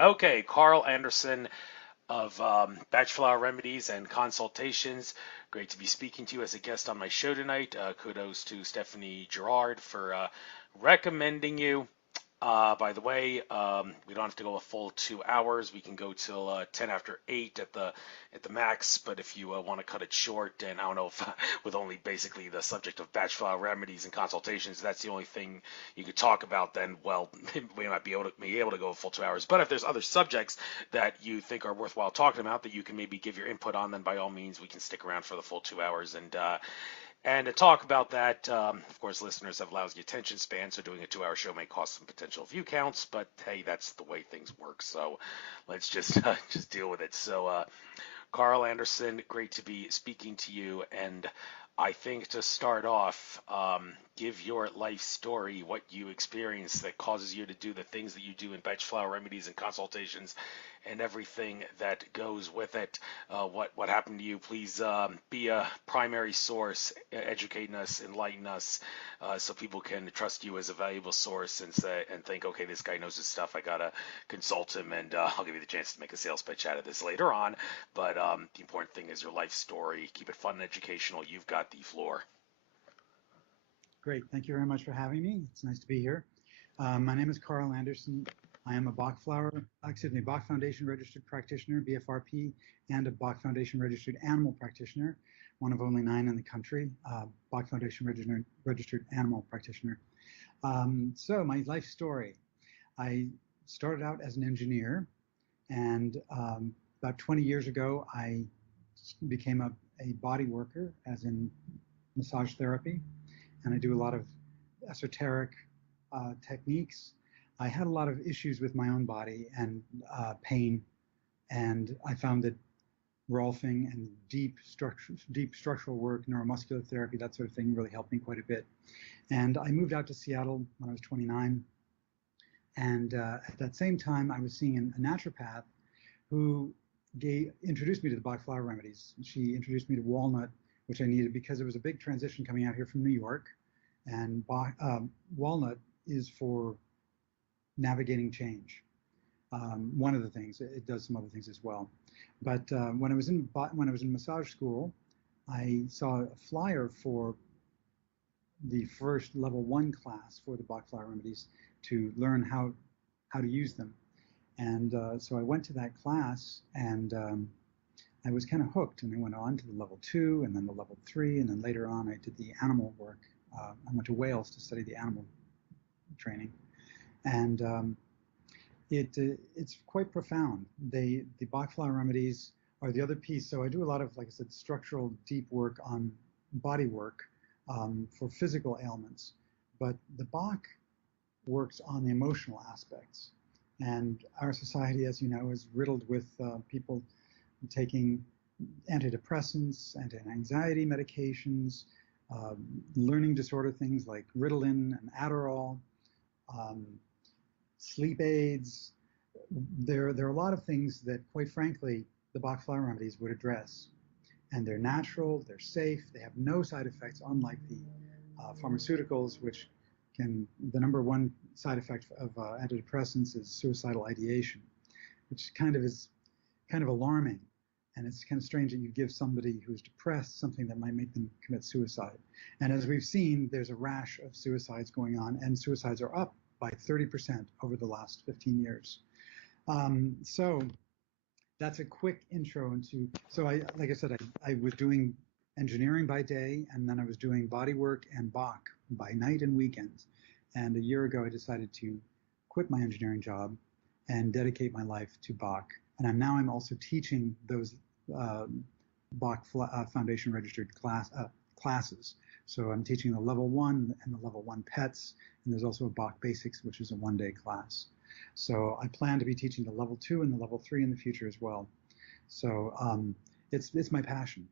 Okay, Carl Anderson of Bach Flower Remedies and Consultations. Great to be speaking to you as a guest on my show tonight. Kudos to Stephanie Gerard for recommending you. By the way, we don't have to go a full 2 hours. We can go till 10 after 8 at the max. But if you want to cut it short, and I don't know if with only basically the subject of Bach Flower Remedies and Consultations, that's the only thing you could talk about, then well, we might be able to go a full 2 hours. But if there's other subjects that you think are worthwhile talking about that you can maybe give your input on, then by all means we can stick around for the full 2 hours and to talk about that. Of course, listeners have lousy attention span, so doing a 2 hour show may cost some potential view counts. But hey, that's the way things work. So let's just just deal with it. So Carl Anderson, great to be speaking to you. And I think to start off, give your life story, what you experienced that causes you to do the things that you do in Bach Flower Remedies and Consultations and everything that goes with it. What happened to you? Please be a primary source, educating us, enlighten us, so people can trust you as a valuable source and say and think, okay, this guy knows his stuff. I gotta consult him, and I'll give you the chance to make a sales pitch out of this later on. But the important thing is your life story. Keep it fun and educational. You've got the floor. Great. Thank you very much for having me. It's nice to be here. My name is Carl Anderson. I am a Bach Foundation registered practitioner, BFRP, and a Bach Foundation registered animal practitioner, one of only 9 in the country, Bach Foundation registered animal practitioner. So my life story. I started out as an engineer, and about 20 years ago, I became a body worker, as in massage therapy, and I do a lot of esoteric techniques. I had a lot of issues with my own body and pain, and I found that Rolfing and deep structural work, neuromuscular therapy, that sort of thing really helped me quite a bit. And I moved out to Seattle when I was 29. And at that same time, I was seeing a naturopath who introduced me to the Bach Flower Remedies. She introduced me to walnut, which I needed because there was a big transition coming out here from New York. And walnut is for navigating change. One of the things it does some other things as well. But when I was in massage school, I saw a flyer for the first level 1 class for the Bach Flower Remedies to learn how to use them. And so I went to that class, and I was kind of hooked. And I went on to the level 2, and then the level 3, and then later on I did the animal work. I went to Wales to study the animal training, and it's quite profound. The Bach Flower Remedies are the other piece. So I do a lot of, like I said, structural deep work on body work for physical ailments, but the Bach works on the emotional aspects. And our society, as you know, is riddled with people taking antidepressants, anti-anxiety medications, learning disorder things like Ritalin and Adderall, um, sleep aids. There are a lot of things that, quite frankly, the Bach Flower Remedies would address. And they're natural, they're safe, they have no side effects, unlike the pharmaceuticals, which the number one side effect of antidepressants is suicidal ideation, which is kind of alarming. And it's kind of strange that you give somebody who's depressed something that might make them commit suicide. And as we've seen, there's a rash of suicides going on, and suicides are up by 30% over the last 15 years. So that's a quick intro into. So like I said, I was doing engineering by day, and then I was doing body work and Bach by night and weekends. And a year ago, I decided to quit my engineering job and dedicate my life to Bach. And I'm also teaching those uh, Bach Foundation registered classes. So I'm teaching the level 1 and the level 1 pets, and there's also a Bach Basics, which is a 1-day class. So I plan to be teaching the level 2 and the level 3 in the future as well. So it's my passion.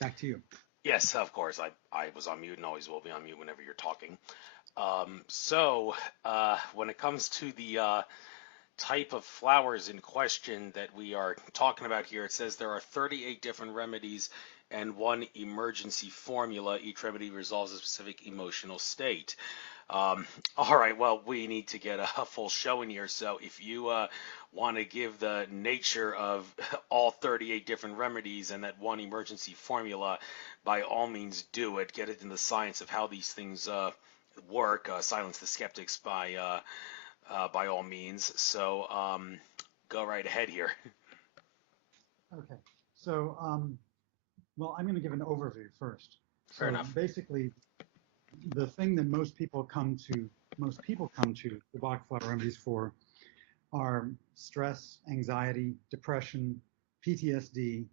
Back to you. Yes, of course. I was on mute and always will be on mute whenever you're talking. So when it comes to the type of flowers in question that we are talking about here, it says there are 38 different remedies and one emergency formula. Each remedy resolves a specific emotional state. Um, all right, well, we need to get a full show in here. So if you want to give the nature of all 38 different remedies and that one emergency formula, by all means do it. Get it in the science of how these things work. Silence the skeptics by all means. So go right ahead here. Okay. So, well, I'm going to give an overview first. Fair So enough. basically, the thing that most people come to the Bach Flower Remedies for are stress, anxiety, depression, PTSD,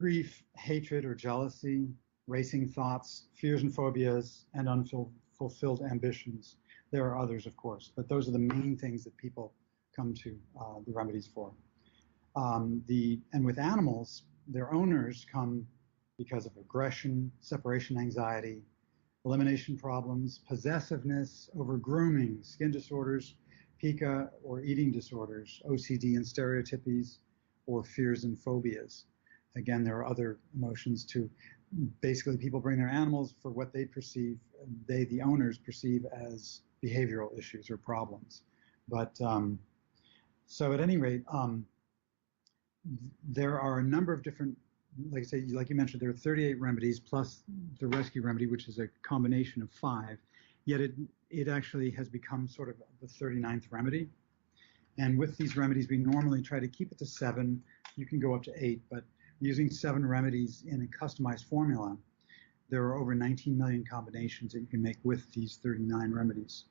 grief, hatred or jealousy, racing thoughts, fears and phobias, and unfulfilled ambitions. There are others, of course, but those are the main things that people come to the remedies for. And with animals, their owners come because of aggression, separation anxiety, elimination problems, possessiveness, over grooming, skin disorders, pica or eating disorders, OCD and stereotypies, or fears and phobias. Again, there are other emotions too. Basically, people bring their animals for what they perceive, the owners perceive as behavioral issues or problems. But so at any rate, there are a number of different, like I say, like you mentioned, there are 38 remedies plus the rescue remedy, which is a combination of 5. Yet it actually has become sort of the 39th remedy. And with these remedies, we normally try to keep it to 7. You can go up to 8, but using 7 remedies in a customized formula, there are over 19 million combinations that you can make with these 39 remedies.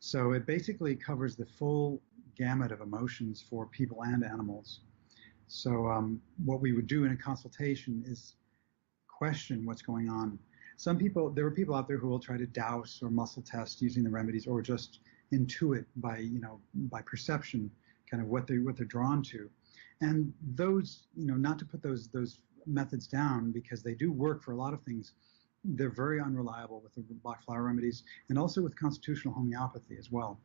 So it basically covers the full gamut of emotions for people and animals. So what we would do in a consultation is question what's going on. There are people out there who will try to douse or muscle test using the remedies, or just intuit by perception, kind of what they're drawn to. And those, not to put those methods down, because they do work for a lot of things. They're very unreliable with the Bach Flower Remedies, and also with constitutional homeopathy as well.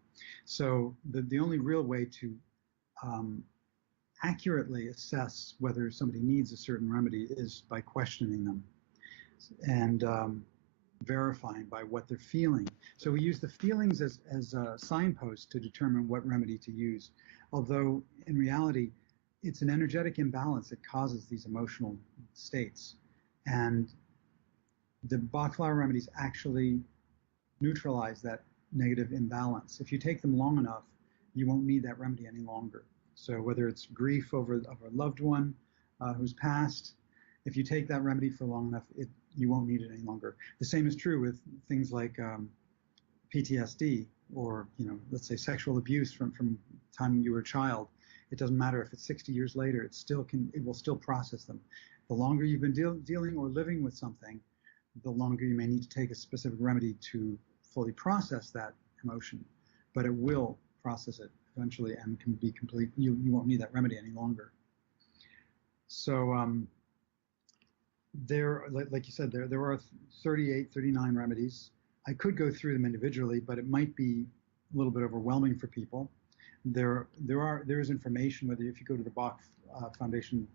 So the only real way to accurately assess whether somebody needs a certain remedy is by questioning them and verifying by what they're feeling. So we use the feelings as a signpost to determine what remedy to use, although in reality, it's an energetic imbalance that causes these emotional states. And the Bach Flower Remedies actually neutralize that negative imbalance. If you take them long enough, you won't need that remedy any longer. So whether it's grief over a loved one who's passed, if you take that remedy for long enough, you won't need it any longer. The same is true with things like PTSD, or let's say sexual abuse from time you were a child. It doesn't matter if it's 60 years later; it will still process them. The longer you've been dealing or living with something, the longer you may need to take a specific remedy to fully process that emotion, but it will process it eventually and can be complete. You won't need that remedy any longer. So like you said, there are 38, 39 remedies. I could go through them individually, but it might be a little bit overwhelming for people. There is information, whether if you go to the Bach Foundation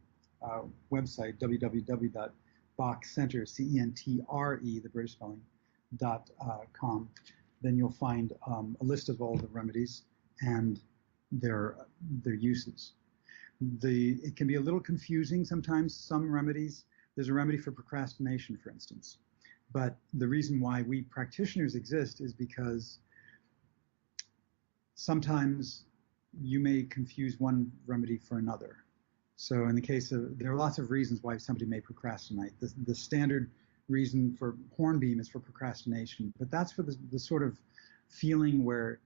website, www.bachcenter, CENTRE, the British spelling, .com, then you'll find a list of all the remedies and their uses. It can be a little confusing sometimes. Some remedies, there's a remedy for procrastination, for instance. But the reason why we practitioners exist is because sometimes you may confuse one remedy for another. So in the case of, there are lots of reasons why somebody may procrastinate. The standard reason for hornbeam is for procrastination, but that's for the sort of feeling where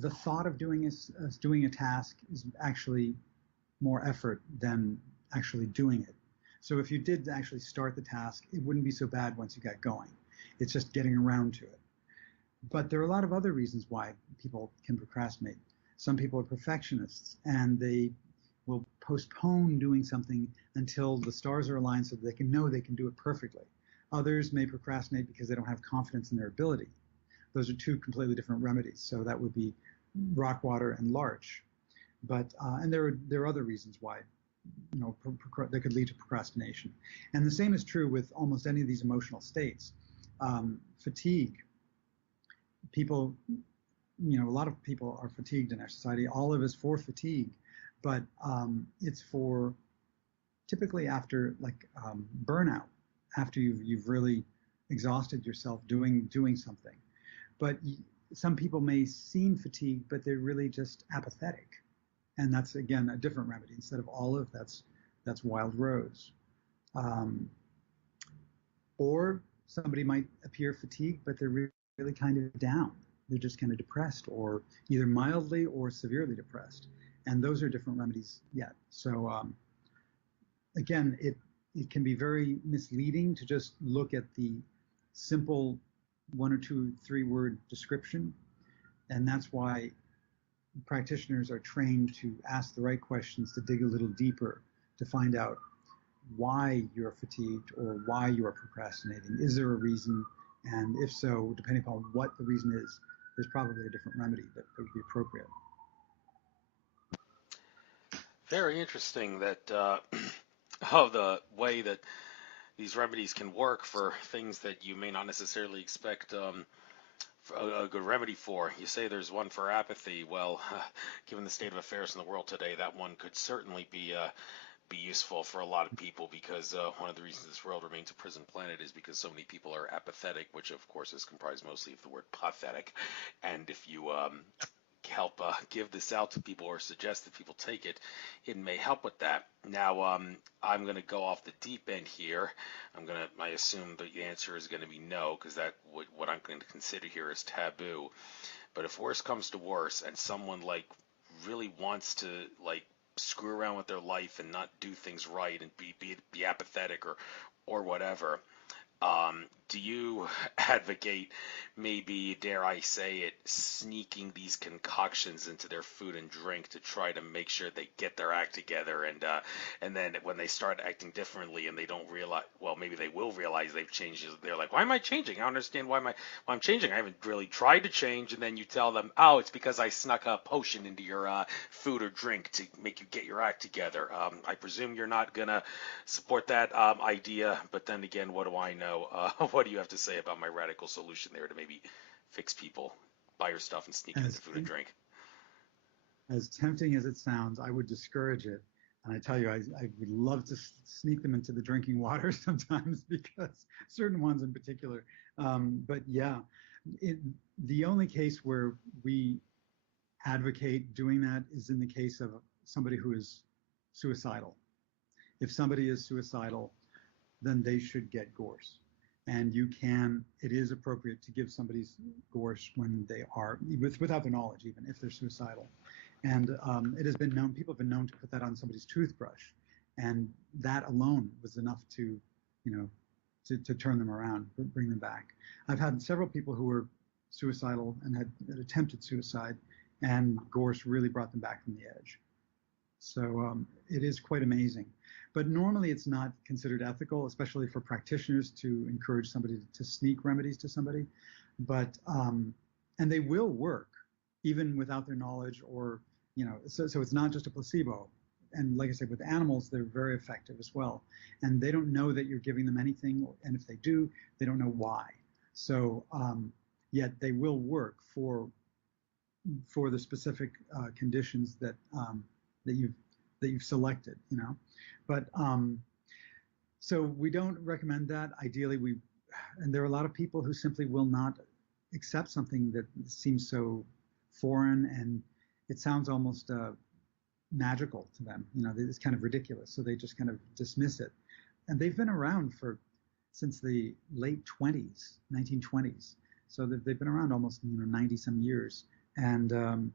the thought of doing a task is actually more effort than actually doing it. So if you did actually start the task, it wouldn't be so bad once you got going. It's just getting around to it. But there are a lot of other reasons why people can procrastinate. Some people are perfectionists, and they will postpone doing something until the stars are aligned so that they can know they can do it perfectly. Others may procrastinate because they don't have confidence in their ability. Those are 2 completely different remedies. So that would be rock water and larch. But and there are other reasons why that could lead to procrastination. And the same is true with almost any of these emotional states. Fatigue people, a lot of people are fatigued in our society. All of us for fatigue, but it's for typically after like burnout, after you've really exhausted yourself doing something. But some people may seem fatigued, but they're really just apathetic, and that's again a different remedy. Instead of olive, that's wild rose. Um, or somebody might appear fatigued, but they're really kind of down. They're just kind of depressed, or either mildly or severely depressed, and those are different remedies yet. So again, it can be very misleading to just look at the simple 1 or 2, 3 word description, and that's why practitioners are trained to ask the right questions, to dig a little deeper, to find out why you're fatigued or why you are procrastinating. Is there a reason? And if so, depending upon what the reason is, there's probably a different remedy that would be appropriate. Very interesting that of the way that these remedies can work for things that you may not necessarily expect a good remedy for. You say there's one for apathy. Well, given the state of affairs in the world today, that one could certainly be useful for a lot of people, because one of the reasons this world remains a prison planet is because so many people are apathetic, which of course is comprised mostly of the word pathetic. And if you help give this out to people or suggest that people take it, it may help with that. Now, I'm going to go off the deep end here. I assume the answer is going to be no, because what I'm going to consider here is taboo. But if worse comes to worse, and someone like really wants to like screw around with their life and not do things right and be apathetic or whatever, do you advocate, maybe, dare I say it, sneaking these concoctions into their food and drink to try to make sure they get their act together, and then when they start acting differently and they don't realize, well, maybe they will realize they've changed, they're like, why am I changing? I don't understand why I'm changing. I haven't really tried to change. And then you tell them, oh, it's because I snuck a potion into your food or drink to make you get your act together. I presume you're not gonna support that idea, but then again, what do I know? What do you have to say about my radical solution there to maybe fix people, buy your stuff and sneak it into food and drink? As tempting as it sounds, I would discourage it. And I tell you, I would love to sneak them into the drinking water sometimes, because certain ones in particular. But yeah, the only case where we advocate doing that is in the case of somebody who is suicidal. If somebody is suicidal, then they should get gorse. And it is appropriate to give somebody's gorse when they are, without their knowledge, even if they're suicidal. And it has been known, people have been known to put that on somebody's toothbrush. And that alone was enough to, to turn them around, bring them back. I've had several people who were suicidal and had attempted suicide, and gorse really brought them back from the edge. So it is quite amazing. But normally it's not considered ethical, especially for practitioners, to encourage somebody to sneak remedies to somebody. But and they will work even without their knowledge, or so it's not just a placebo. And like I said, with animals, they're very effective as well. And they don't know that you're giving them anything, and if they do, they don't know why. So yet they will work for the specific conditions that you've selected, But so we don't recommend that. Ideally, and there are a lot of people who simply will not accept something that seems so foreign, and it sounds almost magical to them. It's kind of ridiculous, so they just kind of dismiss it. And they've been around since the late 20s, 1920s. So they've been around almost 90 some years, and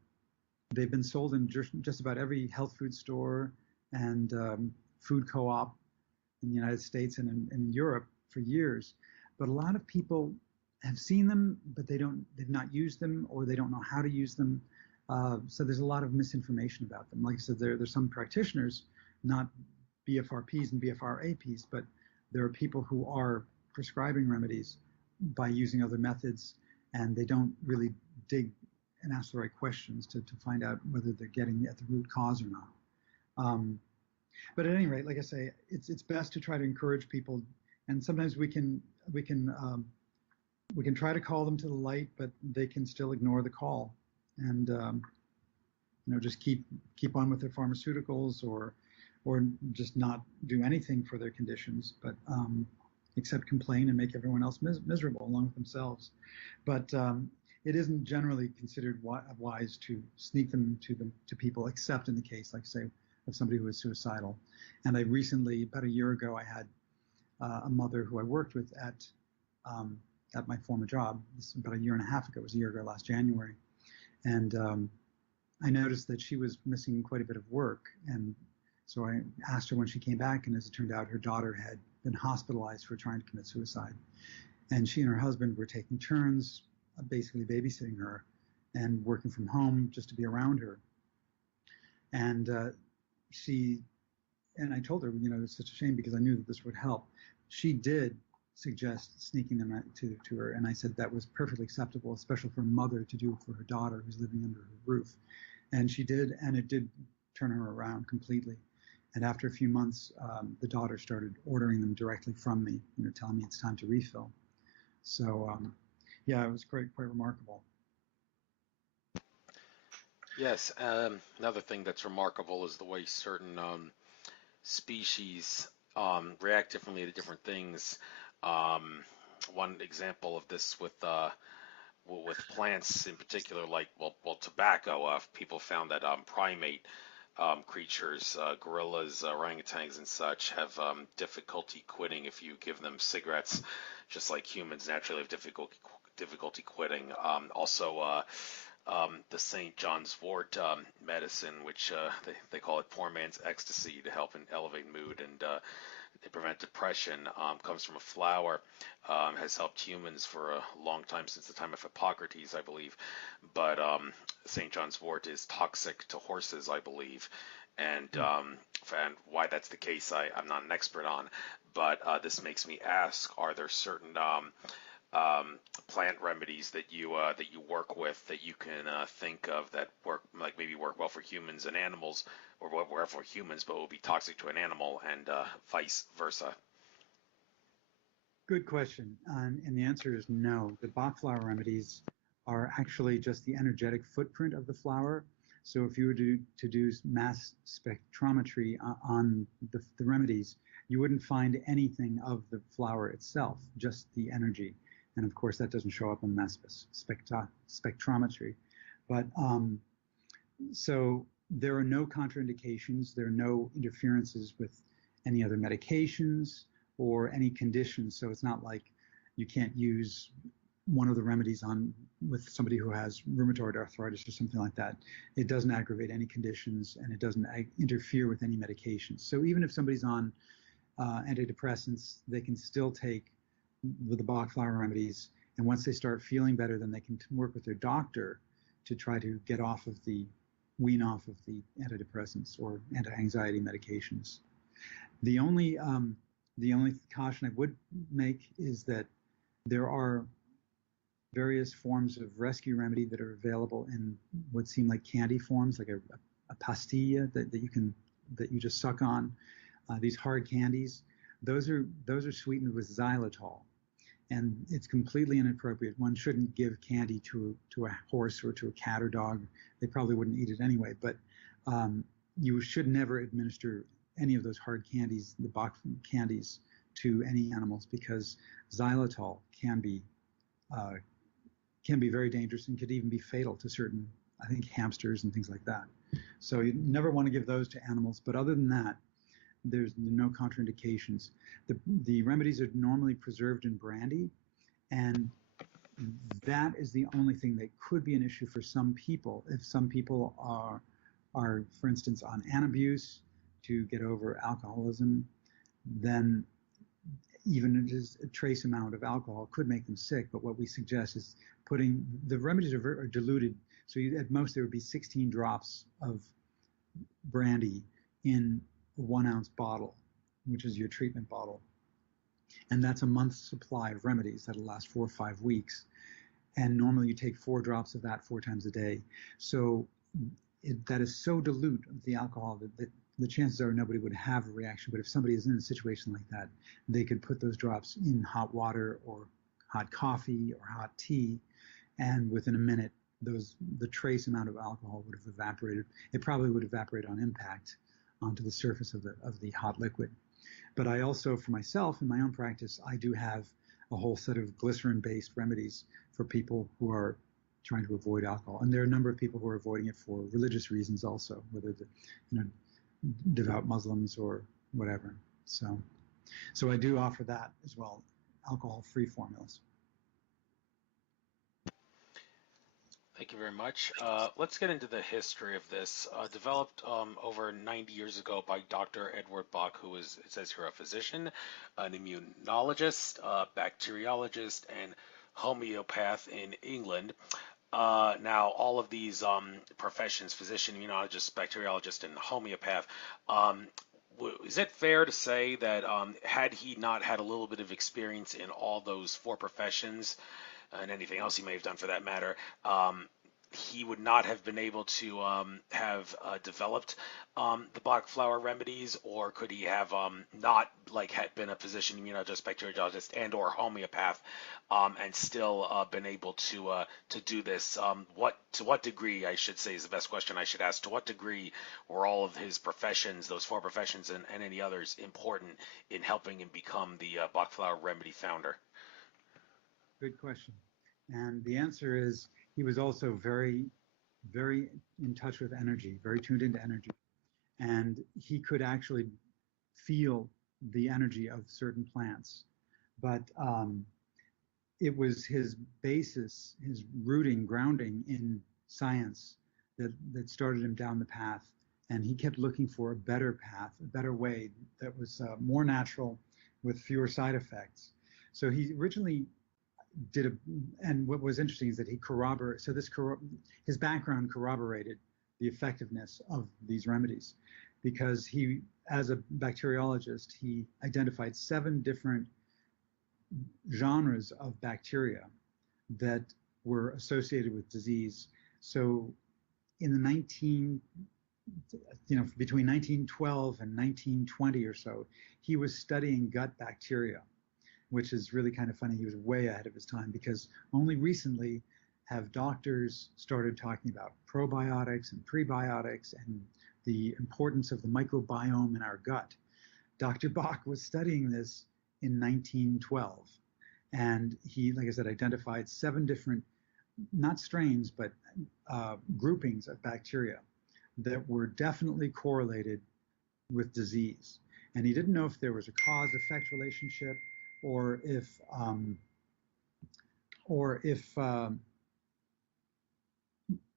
they've been sold in just about every health food store and food co-op in the United States and in Europe for years. But a lot of people have seen them, but they've not used them, or they don't know how to use them. So there's a lot of misinformation about them. Like I said, there's some practitioners, not BFRPs and BFRAPs, but there are people who are prescribing remedies by using other methods, and they don't really dig and ask the right questions to find out whether they're getting at the root cause or not. But at any rate, like I say, it's best to try to encourage people, and sometimes we can we can try to call them to the light, but they can still ignore the call and just keep on with their pharmaceuticals or just not do anything for their conditions, but except complain and make everyone else miserable along with themselves. But it isn't generally considered wise to sneak them to people, except in the case, like say, of somebody who is suicidal. And I recently, about a year ago, I had a mother who I worked with at my former job. This was about a year and a half ago. It was a year ago last January, and I noticed that she was missing quite a bit of work. And so I asked her when she came back, and as it turned out, her daughter had been hospitalized for trying to commit suicide. And she and her husband were taking turns, basically babysitting her and working from home just to be around her. And I told her, it's such a shame because I knew that this would help. She did suggest sneaking them to her, and I said that was perfectly acceptable, especially for a mother to do for her daughter who's living under her roof. And she did, and it did turn her around completely. And after a few months, the daughter started ordering them directly from me, telling me it's time to refill. So, yeah, it was quite remarkable. Yes, another thing that's remarkable is the way certain species react differently to different things. One example of this with plants in particular, like tobacco. People found that primate creatures, gorillas, orangutans, and such, have difficulty quitting if you give them cigarettes, just like humans naturally have difficulty quitting. Also, the St. John's wort medicine, which they call it poor man's ecstasy, to help and elevate mood and prevent depression, comes from a flower, has helped humans for a long time, since the time of Hippocrates, I believe. But St. John's wort is toxic to horses, I believe. And why that's the case, I'm not an expert on. But this makes me ask, are there certain plant remedies that you work with that you can think of that maybe work well for humans and animals, or work well for humans but will be toxic to an animal, and vice versa? Good question. And the answer is no. The Bach Flower Remedies are actually just the energetic footprint of the flower. So if you were to do mass spectrometry on the remedies, you wouldn't find anything of the flower itself, just the energy. And of course, that doesn't show up in mass spectrometry. But so there are no contraindications. There are no interferences with any other medications or any conditions. So it's not like you can't use one of the remedies with somebody who has rheumatoid arthritis or something like that. It doesn't aggravate any conditions, and it doesn't interfere with any medications. So even if somebody's on antidepressants, they can still take the Bach Flower Remedies, and once they start feeling better, then they can work with their doctor to try to wean off of the antidepressants or anti-anxiety medications. The only caution I would make is that there are various forms of rescue remedy that are available in what seem like candy forms, like a pastilla that you just suck on. These hard candies, those are sweetened with xylitol, and it's completely inappropriate. One shouldn't give candy to a horse or to a cat or dog. They probably wouldn't eat it anyway. But you should never administer any of those hard candies, the Bach candies, to any animals, because xylitol can be very dangerous and could even be fatal to certain, I think, hamsters and things like that. So you never want to give those to animals. But other than that, there's no contraindications. The remedies are normally preserved in brandy, and that is the only thing that could be an issue for some people. If some people are, for instance, on anabuse to get over alcoholism, then even just a trace amount of alcohol could make them sick. But what we suggest is putting the remedies are diluted. So at most there would be 16 drops of brandy in a 1 ounce bottle, which is your treatment bottle. And that's a month's supply of remedies that'll last 4 or 5 weeks. And normally you take 4 drops of that 4 times a day. So that is so dilute of the alcohol that the chances are nobody would have a reaction. But if somebody is in a situation like that, they could put those drops in hot water or hot coffee or hot tea, and within a minute, the trace amount of alcohol would have evaporated. It probably would evaporate on impact onto the surface of the hot liquid. But I also, for myself, in my own practice, I do have a whole set of glycerin-based remedies for people who are trying to avoid alcohol. And there are a number of people who are avoiding it for religious reasons also, whether they're devout Muslims or whatever. So I do offer that as well, alcohol-free formulas. Thank you very much. Let's get into the history of this. Developed over 90 years ago by Dr. Edward Bach, who is, it says here, a physician, an immunologist, bacteriologist, and homeopath in England. Now, all of these professions, physician, immunologist, bacteriologist, and homeopath, is it fair to say that had he not had a little bit of experience in all those four professions, and anything else he may have done for that matter, he would not have been able to have developed the Bach Flower Remedies, or could he have not had been a physician, immunologist, bacteriologist, and or homeopath, and still been able to do this? To what degree, I should say, is the best question I should ask. To what degree were all of his professions, those four professions, and any others, important in helping him become the Bach Flower Remedy founder? Good question. And the answer is he was also very, very in touch with energy, very tuned into energy. And he could actually feel the energy of certain plants. But it was his basis, his rooting, grounding in science that started him down the path. And he kept looking for a better path, a better way that was more natural with fewer side effects. So he originally and what was interesting is that he corroborated, so his background corroborated the effectiveness of these remedies, because he, as a bacteriologist, he identified 7 different genres of bacteria that were associated with disease. So in the between 1912 and 1920 or so, he was studying gut bacteria, which is really kind of funny. He was way ahead of his time, because only recently have doctors started talking about probiotics and prebiotics and the importance of the microbiome in our gut. Dr. Bach was studying this in 1912, and he, like I said, identified 7 different, not strains, but groupings of bacteria that were definitely correlated with disease. And he didn't know if there was a cause-effect relationship, or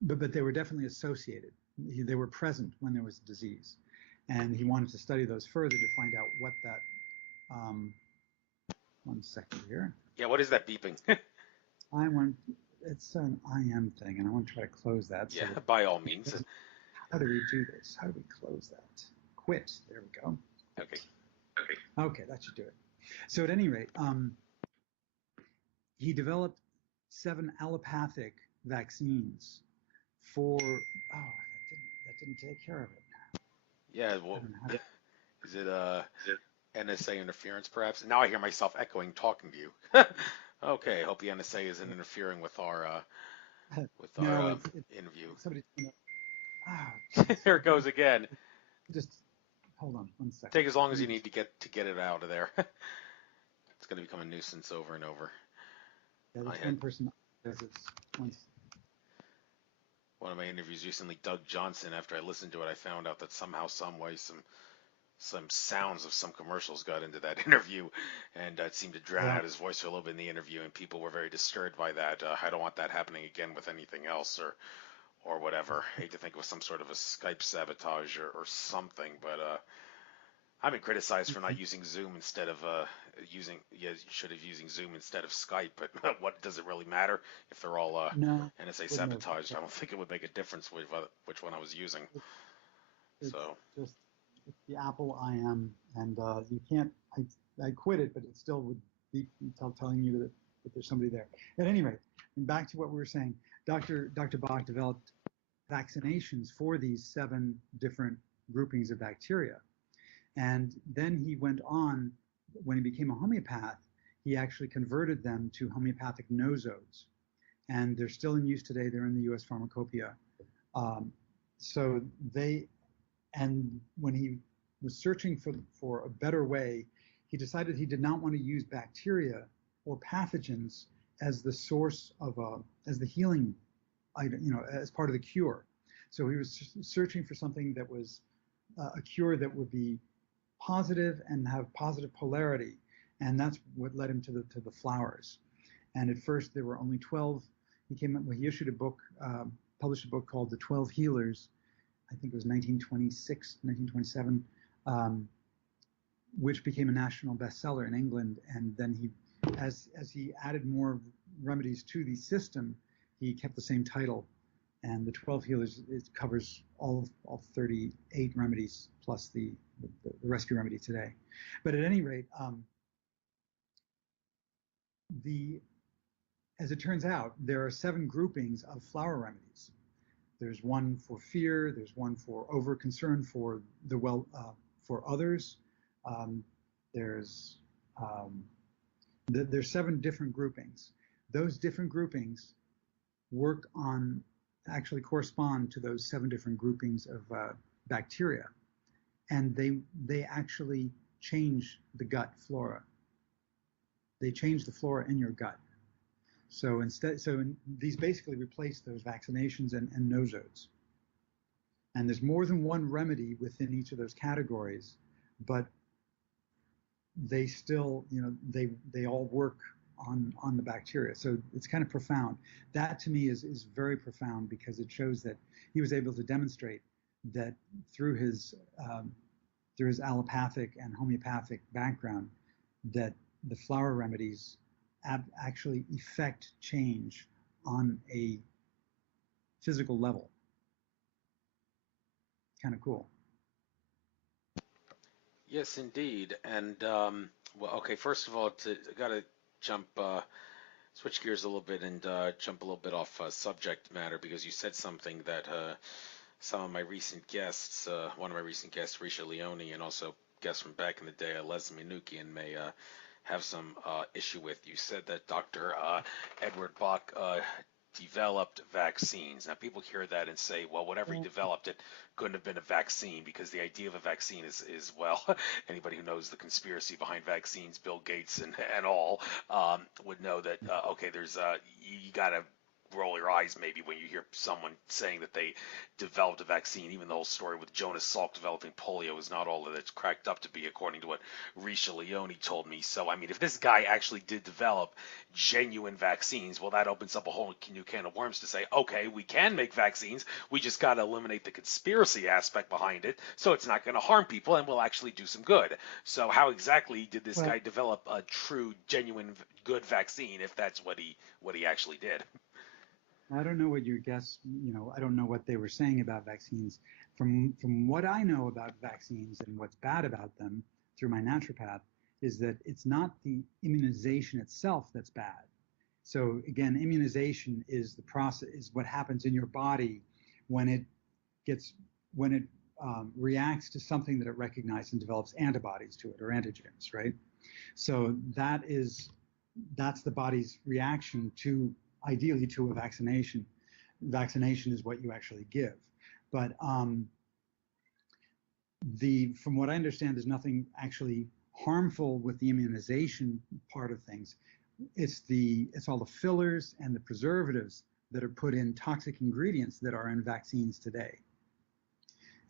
but they were definitely associated. They were present when there was disease, and he wanted to study those further to find out what that. One second here. Yeah, what is that beeping? It's an IM thing, and I want to try to close that. Yeah, so by all means. How do we do this? How do we close that? Quit. There we go. Okay, that should do it. So at any rate, he developed 7 allopathic vaccines for, that didn't take care of it. Yeah, well, is it NSA interference perhaps? Now I hear myself echoing talking to you. Okay, hope the NSA isn't interfering with our interview. There it goes again. Just hold on 1 second. Take as long as you need to get it out of there. It's going to become a nuisance over and over. Yeah, there's one person does this once. One of my interviews recently, Doug Johnson, after I listened to it, I found out that somehow, some way, some sounds of some commercials got into that interview, and it seemed to drown out his voice for a little bit in the interview, and people were very disturbed by that. I don't want that happening again with anything else or whatever. I hate to think it was some sort of a Skype sabotage or something, but I've been criticized for not using Zoom instead of you should have using Zoom instead of Skype, but what does it really matter if they're all NSA sabotaged? I don't think it would make a difference which one I was using. It's just the Apple IM, and you can't. I quit it, but it still would be telling you that there's somebody there. At any rate, and back to what we were saying, Dr. Bach developed vaccinations for these 7 different groupings of bacteria. And then he went on, when he became a homeopath, he actually converted them to homeopathic nosodes, and they're still in use today. They're in the U.S. pharmacopoeia. So and when he was searching for a better way, he decided he did not want to use bacteria or pathogens as the source of as the healing item, as part of the cure. So he was searching for something that was a cure that would be positive and have positive polarity, and that's what led him to the flowers. And at first there were only 12. He issued a book, published a book called The 12 Healers. I think it was 1926, 1927, which became a national bestseller in England. And then as he added more remedies to the system, he kept the same title. And the 12 Healers, it covers all 38 remedies plus the rescue remedy today. But at any rate, as it turns out, there are 7 groupings of flower remedies. There's one for fear. There's one for over concern for for others. There's 7 different groupings. Those different groupings actually correspond to those 7 different groupings of bacteria, and they actually change the gut flora. They change the flora in your gut. So these basically replace those vaccinations and nosodes. And there's more than one remedy within each of those categories, but they still, they all work on the bacteria. So it's kind of profound. That to me is very profound, because it shows that he was able to demonstrate that through his allopathic and homeopathic background, that the flower remedies actually effect change on a physical level. Kind of cool. Yes, indeed. And well, okay. First of all, I got to switch gears a little bit and jump a little bit off subject matter, because you said something that some of my recent guests, one of my recent guests, Risha Leone, and also guests from back in the day, Leslie Manukian, may have some issue with. You said that Dr. Edward Bach developed vaccines. Now, people hear that and say, well, whatever he developed, it couldn't have been a vaccine, because the idea of a vaccine is well, anybody who knows the conspiracy behind vaccines, Bill Gates and all, would know that, okay, there's you got to roll your eyes maybe when you hear someone saying that they developed a vaccine. Even the whole story with Jonas Salk developing polio is not all that it's cracked up to be, according to what Risha Leone told me. So, I mean, if this guy actually did develop genuine vaccines, well, that opens up a whole new can of worms to say, okay, we can make vaccines, we just got to eliminate the conspiracy aspect behind it, so it's not going to harm people and will actually do some good. So how exactly did this guy develop a true, genuine, good vaccine, if that's what he actually did? I don't know what your guests, I don't know what they were saying about vaccines. From what I know about vaccines and what's bad about them through my naturopath is that it's not the immunization itself that's bad. So again, immunization is the process, is what happens in your body when it reacts to something that it recognizes and develops antibodies to it, or antigens, right? So that's the body's reaction to, ideally, to a vaccination. Vaccination is what you actually give. But from what I understand, there's nothing actually harmful with the immunization part of things. It's all the fillers and the preservatives that are put in, toxic ingredients that are in vaccines today.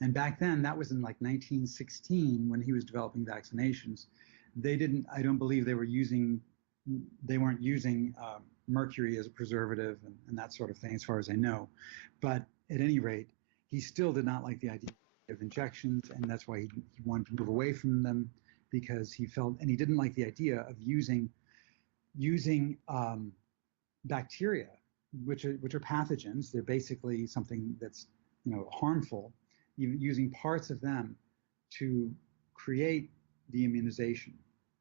And back then, that was in like 1916 when he was developing vaccinations. I don't believe they weren't using mercury as a preservative and that sort of thing, as far as I know. But at any rate, he still did not like the idea of injections, and that's why he wanted to move away from them, because he didn't like the idea of using bacteria, which are pathogens. They're basically something that's harmful, using parts of them to create the immunization.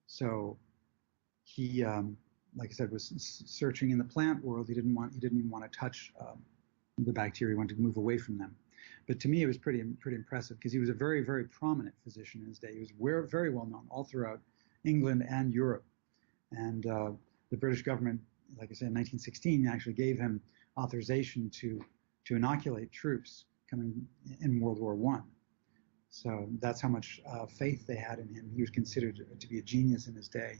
So he, like I said, was searching in the plant world. He didn't even want to touch the bacteria. He wanted to move away from them. But to me, it was pretty impressive, because he was a very, very prominent physician in his day. He was very well known all throughout England and Europe. And the British government, like I said, in 1916, actually gave him authorization to inoculate troops coming in World War I. So that's how much faith they had in him. He was considered to be a genius in his day.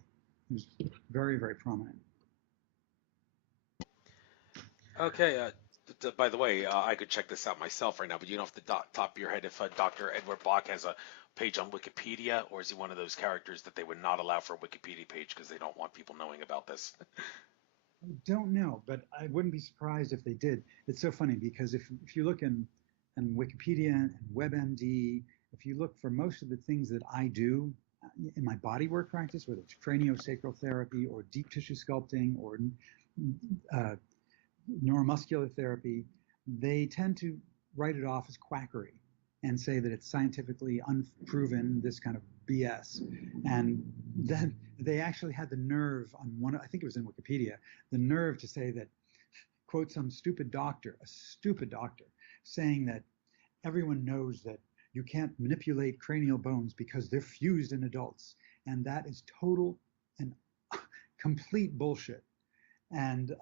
He was very, very prominent. Okay. By the way, I could check this out myself right now, but you know off the top of your head if Dr. Edward Bach has a page on Wikipedia, or is he one of those characters that they would not allow for a Wikipedia page because they don't want people knowing about this? I don't know, but I wouldn't be surprised if they did. It's so funny because if you look in Wikipedia and WebMD, if you look for most of the things that I do in my bodywork practice, whether it's craniosacral therapy or deep tissue sculpting or uh, neuromuscular therapy, they tend to write it off as quackery and say that it's scientifically unproven, this kind of BS. And then they actually had the nerve on one, I think it was in Wikipedia, the nerve to say that, quote, some stupid doctor, a stupid doctor, saying that everyone knows that you can't manipulate cranial bones because they're fused in adults. And that is total and complete bullshit. And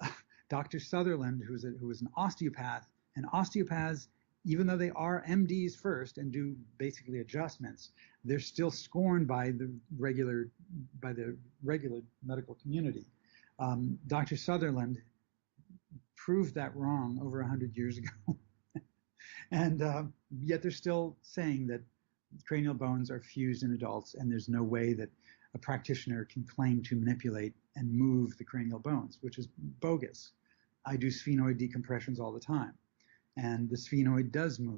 Dr. Sutherland, who was an osteopath, and osteopaths, even though they are MDs first and do basically adjustments, they're still scorned by the regular medical community. Dr. Sutherland proved that wrong over 100 years ago, and yet they're still saying that cranial bones are fused in adults, and there's no way that a practitioner can claim to manipulate and move the cranial bones, which is bogus. I do sphenoid decompressions all the time, and the sphenoid does move.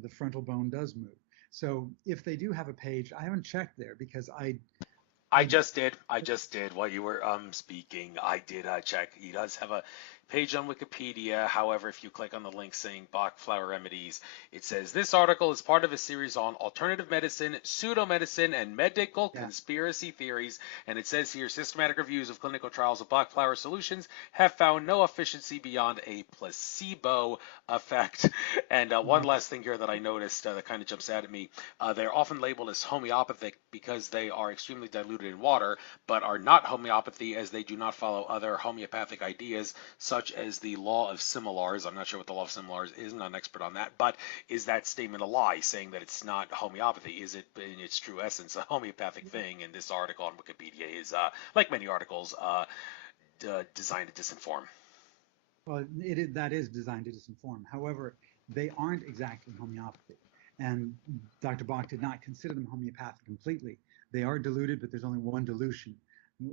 The frontal bone does move. So if they do have a page, I haven't checked there because I just did. I just did while you were speaking. I did check. He does have a page on Wikipedia. However, if you click on the link saying Bach Flower Remedies, it says this article is part of a series on alternative medicine, pseudomedicine, and medical conspiracy theories. And it says here systematic reviews of clinical trials of Bach flower solutions have found no efficiency beyond a placebo effect. And one last thing here that I noticed that kind of jumps out at me, they're often labeled as homeopathic because they are extremely diluted in water, but are not homeopathy as they do not follow other homeopathic ideas such as the law of similars. I'm not sure what the law of similars is, I'm not an expert on that, but is that statement a lie, saying that it's not homeopathy? Is it in its true essence a homeopathic thing? And this article on Wikipedia is, like many articles, designed to disinform. Well, that is designed to disinform. However, they aren't exactly homeopathy. And Dr. Bach did not consider them homeopathic completely. They are diluted, but there's only one dilution.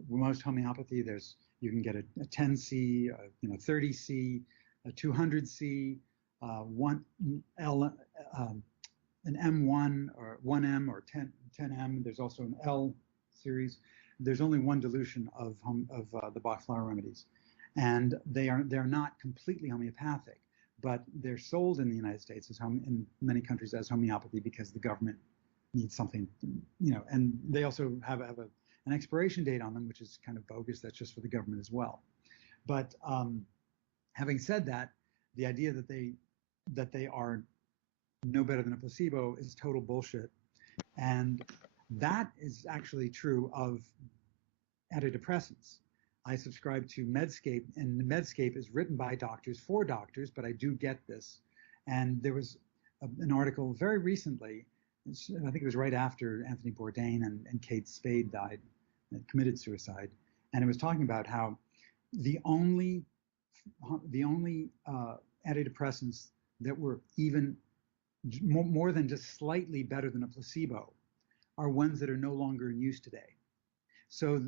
Most homeopathy, you can get a 10C, 30C, a 200C, 1L, an M1 or 1M or 10M. There's also an L series. There's only one dilution of the Bach Flower Remedies, and they're not completely homeopathic, but they're sold in the United States in many countries as homeopathy because the government needs something, and they also have an expiration date on them, which is kind of bogus. That's just for the government as well. But having said that, the idea that they are no better than a placebo is total bullshit. And that is actually true of antidepressants. I subscribe to Medscape, and Medscape is written by doctors for doctors, but I do get this. And there was an article very recently, I think it was right after Anthony Bourdain and Kate Spade died, committed suicide, and it was talking about how the only antidepressants that were even more than just slightly better than a placebo are ones that are no longer in use today. So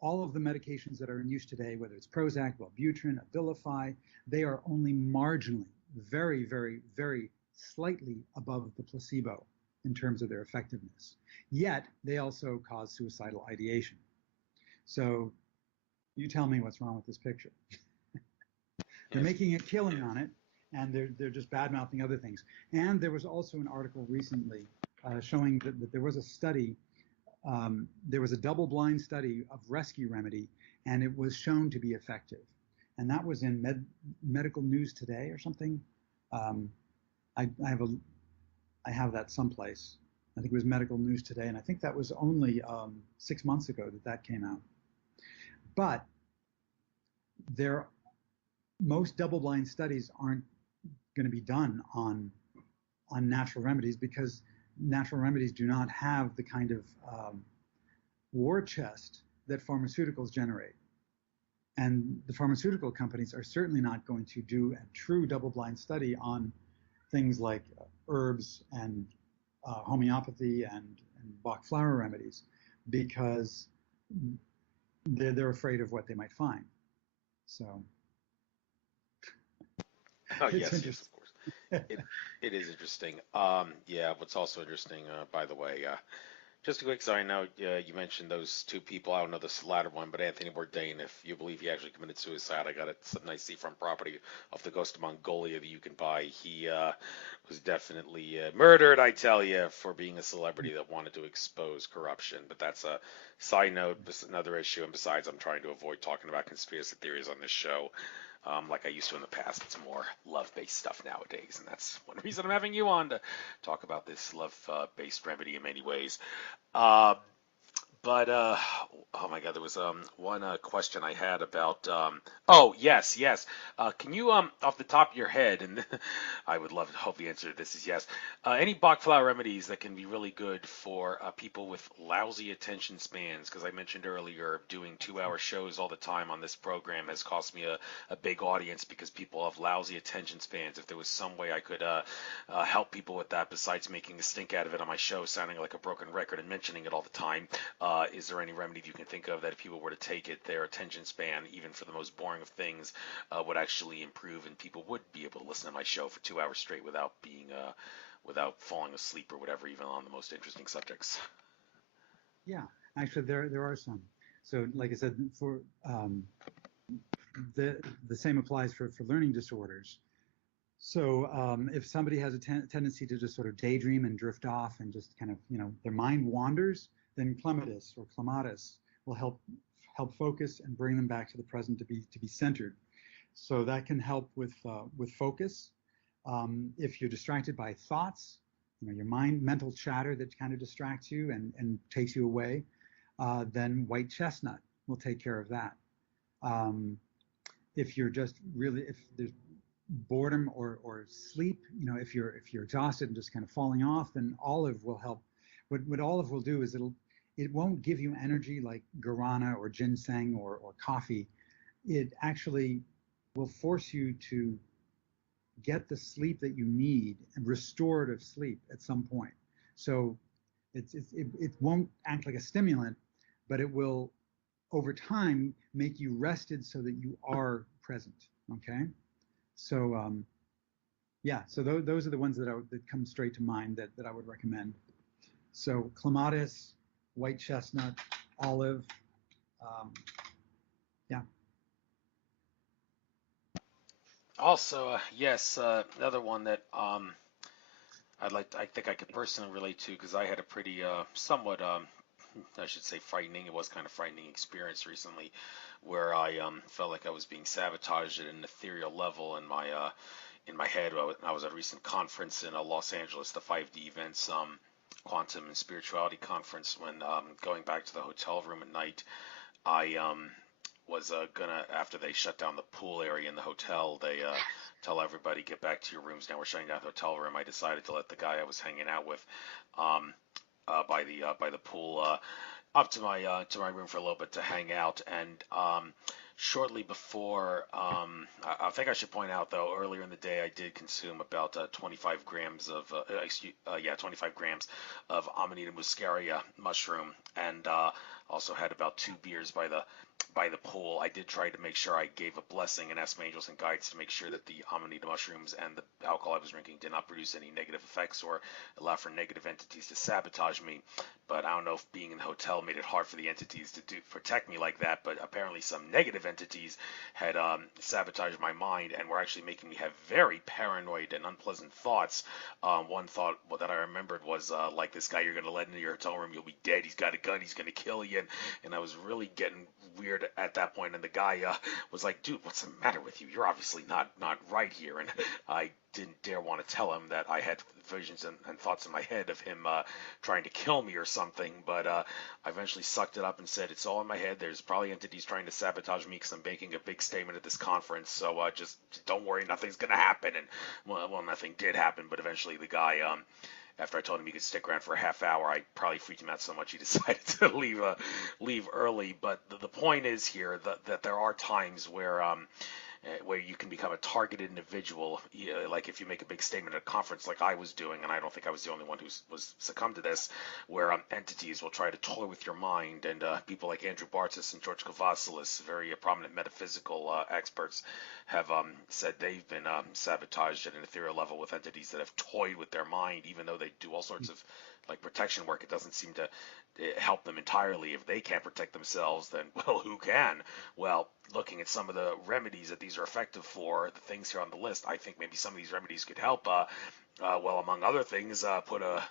all of the medications that are in use today, whether it's Prozac, Wellbutrin, Abilify, they are only marginally, very, very, very slightly above the placebo in terms of their effectiveness. Yet they also cause suicidal ideation. So you tell me what's wrong with this picture. They're making a killing on it, and they're just bad-mouthing other things. And there was also an article recently showing that there was a study, there was a double-blind study of Rescue Remedy, and it was shown to be effective. And that was in Medical News Today or something. I have that someplace. I think it was Medical News Today, and I think that was only 6 months ago that came out. But there, most double-blind studies aren't going to be done on natural remedies because natural remedies do not have the kind of war chest that pharmaceuticals generate. And the pharmaceutical companies are certainly not going to do a true double-blind study on things like herbs and homeopathy and Bach Flower Remedies because they're afraid of what they might find. So Oh, it's yes, yes, interesting. of course. It it is interesting. Yeah, what's also interesting, by the way, just a quick side note, you mentioned those two people. I don't know this latter one, but Anthony Bourdain, if you believe he actually committed suicide, I got some nice seafront property off the coast of Mongolia that you can buy. He was definitely murdered, I tell you, for being a celebrity that wanted to expose corruption. But that's a side note, another issue. And besides, I'm trying to avoid talking about conspiracy theories on this show. Like I used to in the past. It's more love-based stuff nowadays, and that's one reason I'm having you on to talk about this love-based remedy in many ways. Uh, but oh my God, there was one question I had about oh yes, yes. Can you off the top of your head, and I would love to hope the answer to this is yes. Any Bach flower remedies that can be really good for people with lousy attention spans? Because I mentioned earlier, doing 2-hour shows all the time on this program has cost me a big audience because people have lousy attention spans. If there was some way I could help people with that besides making a stink out of it on my show, sounding like a broken record and mentioning it all the time. Is there any remedy you can think of that if people were to take it, their attention span, even for the most boring of things, would actually improve and people would be able to listen to my show for 2 hours straight without falling asleep or whatever, even on the most interesting subjects? Yeah, actually, there are some. So, like I said, for the same applies for learning disorders. So, if somebody has a tendency to just sort of daydream and drift off and just kind of, their mind wanders, then clematis or clematis will help focus and bring them back to the present to be centered. So that can help with focus. If you're distracted by thoughts, your mental chatter that kind of distracts you and takes you away, then white chestnut will take care of that. Um, if you're just really, if there's boredom or sleep, if you're exhausted and just kind of falling off, then olive will help. What olive will do is it won't give you energy like guarana or ginseng or coffee. It actually will force you to get the sleep that you need and restorative sleep at some point. So it won't act like a stimulant, but it will over time make you rested so that you are present. Okay. So yeah, so those are the ones that come straight to mind that I would recommend. So clematis, white chestnut, olive. Um, yeah. Also, yes, another one that I think I could personally relate to because I had a pretty somewhat I should say frightening. It was kind of frightening experience recently where I felt like I was being sabotaged at an ethereal level in my head. I was at a recent conference in Los Angeles, the 5D events, quantum and spirituality conference. When going back to the hotel room at night, I was gonna, after they shut down the pool area in the hotel, they tell everybody get back to your rooms. Now we're shutting down the hotel room. I decided to let the guy I was hanging out with um, by the pool up to my room for a little bit to hang out. And shortly before, I think I should point out though, earlier in the day I did consume about 25 grams of 25 grams of Amanita muscaria mushroom, and also had about 2 beers by the pool. I did try to make sure I gave a blessing and asked my angels and guides to make sure that the Amanita mushrooms and the alcohol I was drinking did not produce any negative effects or allow for negative entities to sabotage me. But I don't know if being in the hotel made it hard for the entities to protect me like that. But apparently, some negative entities had sabotaged my mind and were actually making me have very paranoid and unpleasant thoughts. One thought that I remembered was like, this guy you're going to let into your hotel room, you'll be dead. He's got a gun. He's going to kill you. And I was really getting weird weird at that point, and the guy was like, "Dude, what's the matter with you? You're obviously not right here." And I didn't dare want to tell him that I had visions and thoughts in my head of him trying to kill me or something. But I eventually sucked it up and said, "It's all in my head. There's probably entities trying to sabotage me because I'm making a big statement at this conference. So just don't worry, nothing's gonna happen." And well, nothing did happen. But eventually, the guy, after I told him he could stick around for a half hour, I probably freaked him out so much he decided to leave early. But the point is here that there are times where you can become a targeted individual, like if you make a big statement at a conference like I was doing, and I don't think I was the only one who was succumbed to this, where entities will try to toy with your mind, and people like Andrew Bartzis and George Kavasilis, very prominent metaphysical experts, have said they've been sabotaged at an ethereal level with entities that have toyed with their mind, even though they do all sorts of like protection work. It doesn't seem to help them entirely. If they can't protect themselves, then well, who can? Well, looking at some of the remedies that these are effective for, the things here on the list, I think maybe some of these remedies could help. Well, among other things, put a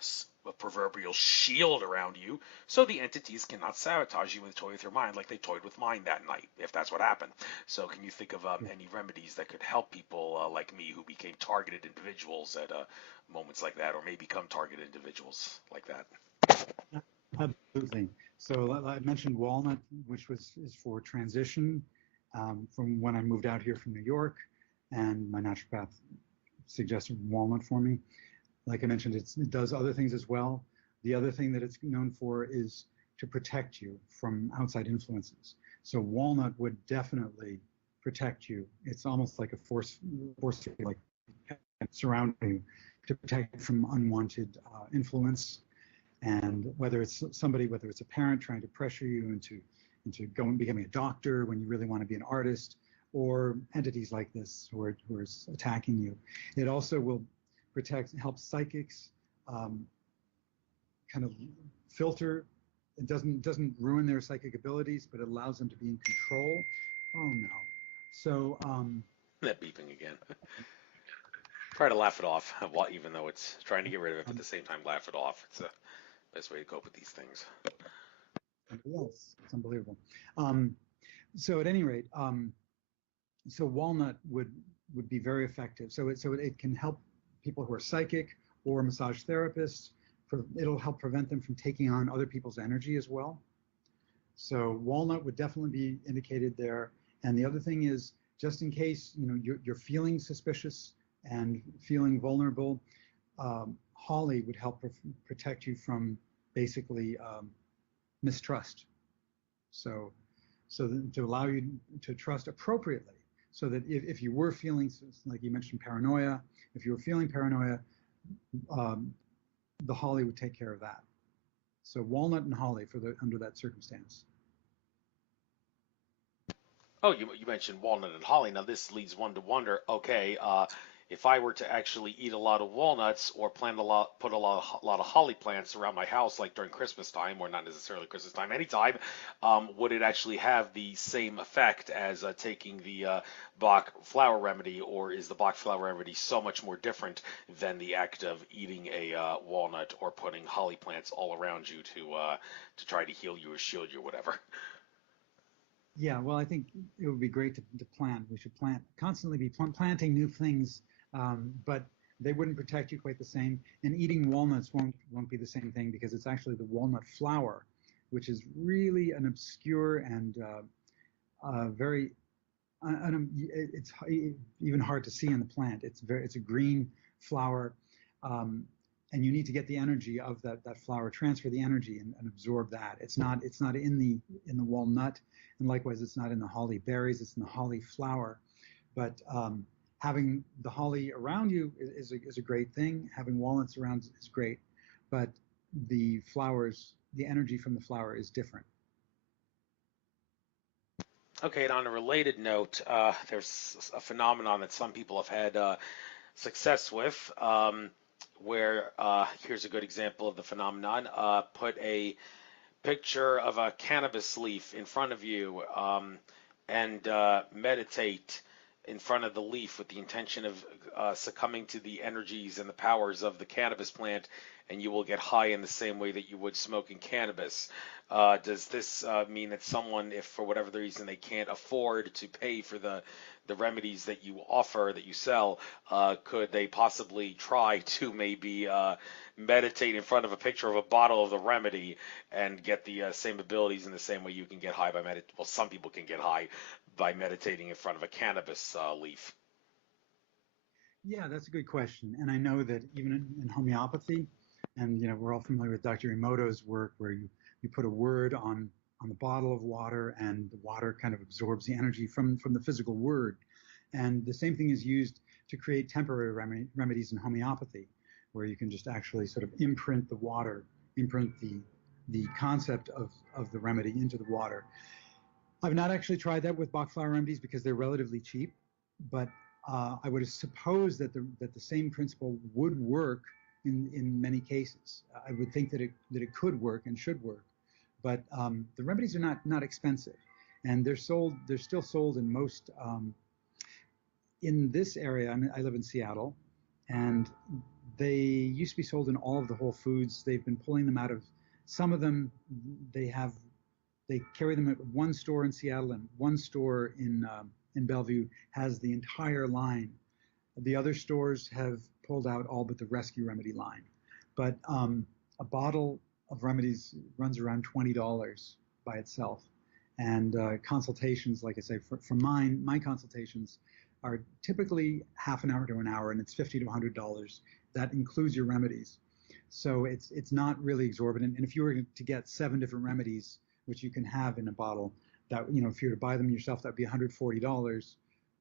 proverbial shield around you so the entities cannot sabotage you and toy with your mind like they toyed with mine that night, if that's what happened. So can you think of any remedies that could help people like me who became targeted individuals at moments like that, or may become targeted individuals like that? Absolutely. So I mentioned walnut, which is for transition from when I moved out here from New York, and my naturopath suggested walnut for me. Like I mentioned, it does other things as well. The other thing that it's known for is to protect you from outside influences. So walnut would definitely protect you. It's almost like a force like surrounding you to protect you from unwanted influence. And whether it's a parent trying to pressure you into going becoming a doctor when you really want to be an artist, or entities like this who are attacking you. It also will help psychics kind of filter. It doesn't ruin their psychic abilities, but it allows them to be in control. Oh no. So That beeping again. Try to laugh it off, even though it's trying to get rid of it, but at the same time laugh it off. It's the best way to cope with these things. Yes, it's unbelievable. So at any rate, so walnut would be very effective. So it can help people who are psychic or massage therapists. It'll help prevent them from taking on other people's energy as well. So walnut would definitely be indicated there. And the other thing is, just in case you're feeling suspicious and feeling vulnerable, holly would help protect you from basically mistrust. So to allow you to trust appropriately, so that if you were feeling, like you mentioned, paranoia, if you were feeling paranoia, the holly would take care of that. So walnut and holly under that circumstance. Oh, you mentioned walnut and holly. Now this leads one to wonder. Okay, if I were to actually eat a lot of walnuts or put a lot of holly plants around my house, like during Christmas time, or not necessarily Christmas time, anytime, would it actually have the same effect as taking the Bach Flower Remedy, or is the Bach Flower Remedy so much more different than the act of eating a walnut or putting holly plants all around you to try to heal you or shield you or whatever? Yeah, well, I think it would be great to plant. We should constantly be planting new things, but they wouldn't protect you quite the same. And eating walnuts won't be the same thing, because it's actually the walnut flower, which is really an obscure and very it's even hard to see in the plant. It's a green flower, and you need to get the energy of that flower, transfer the energy and absorb that. It's not in the walnut, and likewise it's not in the holly berries. It's in the holly flower. But having the holly around you is a great thing. Having walnuts around is great, but the energy from the flower is different. Okay, and on a related note, there's a phenomenon that some people have had success with, where here's a good example of the phenomenon. Put a picture of a cannabis leaf in front of you and meditate in front of the leaf with the intention of succumbing to the energies and the powers of the cannabis plant, and you will get high in the same way that you would smoking cannabis. Does this mean that someone, if for whatever the reason they can't afford to pay for the remedies that you offer, that you sell, could they possibly try to maybe meditate in front of a picture of a bottle of the remedy and get the same abilities in the same way you can get high by well, some people can get high by meditating in front of a cannabis leaf? Yeah, that's a good question. And I know that even in homeopathy, and we're all familiar with Dr. Emoto's work, where you put a word on the bottle of water, and the water kind of absorbs the energy from the physical word. And the same thing is used to create temporary remedies in homeopathy, where you can just actually sort of imprint the water, imprint the concept of the remedy into the water. I've not actually tried that with Bach Flower Remedies because they're relatively cheap, but I would suppose that the same principle would work in many cases. I would think that it could work and should work, but the remedies are not expensive, and they're still sold in most in this area. I live in Seattle, and they used to be sold in all of the Whole Foods. They've been pulling them out of some of them. They carry them at one store in Seattle, and one store in Bellevue has the entire line. The other stores have pulled out all but the Rescue Remedy line. But a bottle of remedies runs around $20 by itself. And consultations, like I say, for my consultations are typically half an hour to an hour, and it's $50 to $100. That includes your remedies. So it's not really exorbitant. And if you were to get 7 different remedies, which you can have in a bottle, that if you were to buy them yourself, that'd be $140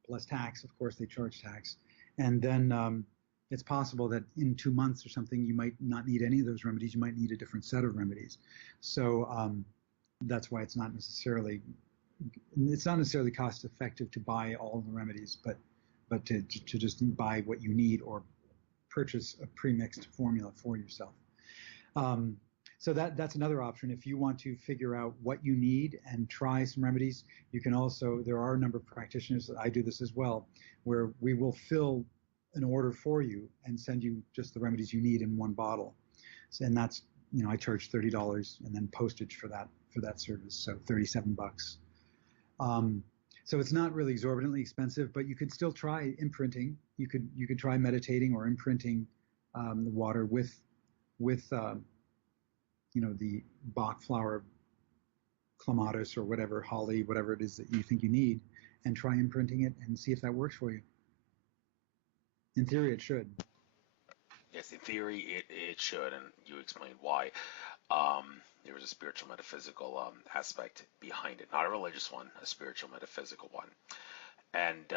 plus tax. Of course, they charge tax. And then it's possible that in 2 months or something, you might not need any of those remedies. You might need a different set of remedies. So that's why it's not necessarily cost effective to buy all of the remedies, but to just buy what you need or purchase a pre-mixed formula for yourself. So that's another option. If you want to figure out what you need and try some remedies, you can also, there are a number of practitioners, I do this as well, where we will fill an order for you and send you just the remedies you need in one bottle. So, and that's, I charge $30 and then postage for that service, so $37. So it's not really exorbitantly expensive, but you could still try imprinting. You could try meditating or imprinting the water with the Bach flower, clematis, or whatever, holly, whatever it is that you think you need, and try imprinting it and see if that works for you. In theory, it should. Yes, in theory, it should, and you explained why. There was a spiritual metaphysical aspect behind it, not a religious one, a spiritual metaphysical one. And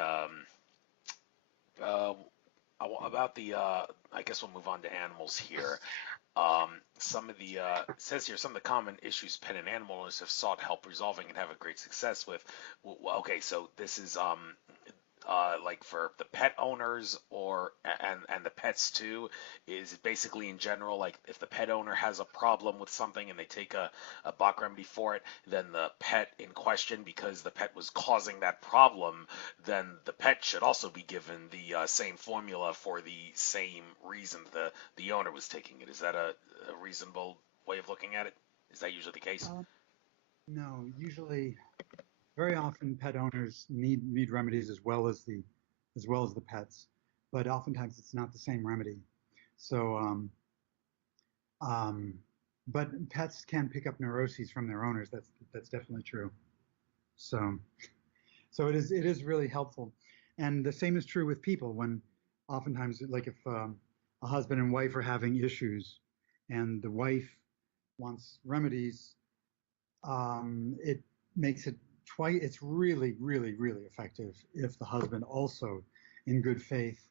about the, I guess we'll move on to animals here. Some of the it says here some of the common issues pet and animal owners have sought help resolving and have a great success with. Okay, so this is like for the pet owners and the pets too. Is it basically in general, like if the pet owner has a problem with something and they take a Bach remedy for it, then the pet in question, because the pet was causing that problem, then the pet should also be given the same formula for the same reason the owner was taking it. Is that a reasonable way of looking at it? Is that usually the case? No, usually, very often pet owners need remedies as well as the pets, but oftentimes it's not the same remedy. So, but pets can pick up neuroses from their owners. That's definitely true. So it is really helpful, and the same is true with people. When oftentimes, like if a husband and wife are having issues, and the wife wants remedies, it makes it twice. It's really, really, really effective if the husband also, in good faith,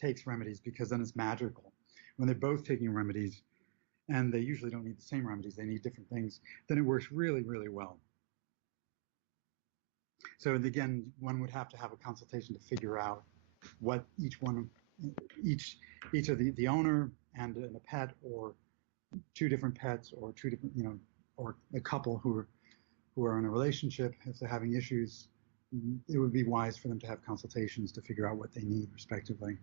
takes remedies, because then it's magical. When they're both taking remedies, and they usually don't need the same remedies, they need different things, then it works really, really well. So again, one would have to have a consultation to figure out what each of the owner and a pet, or 2 different pets, or 2 different, or a couple who are in a relationship, if they're having issues, it would be wise for them to have consultations to figure out what they need, respectively.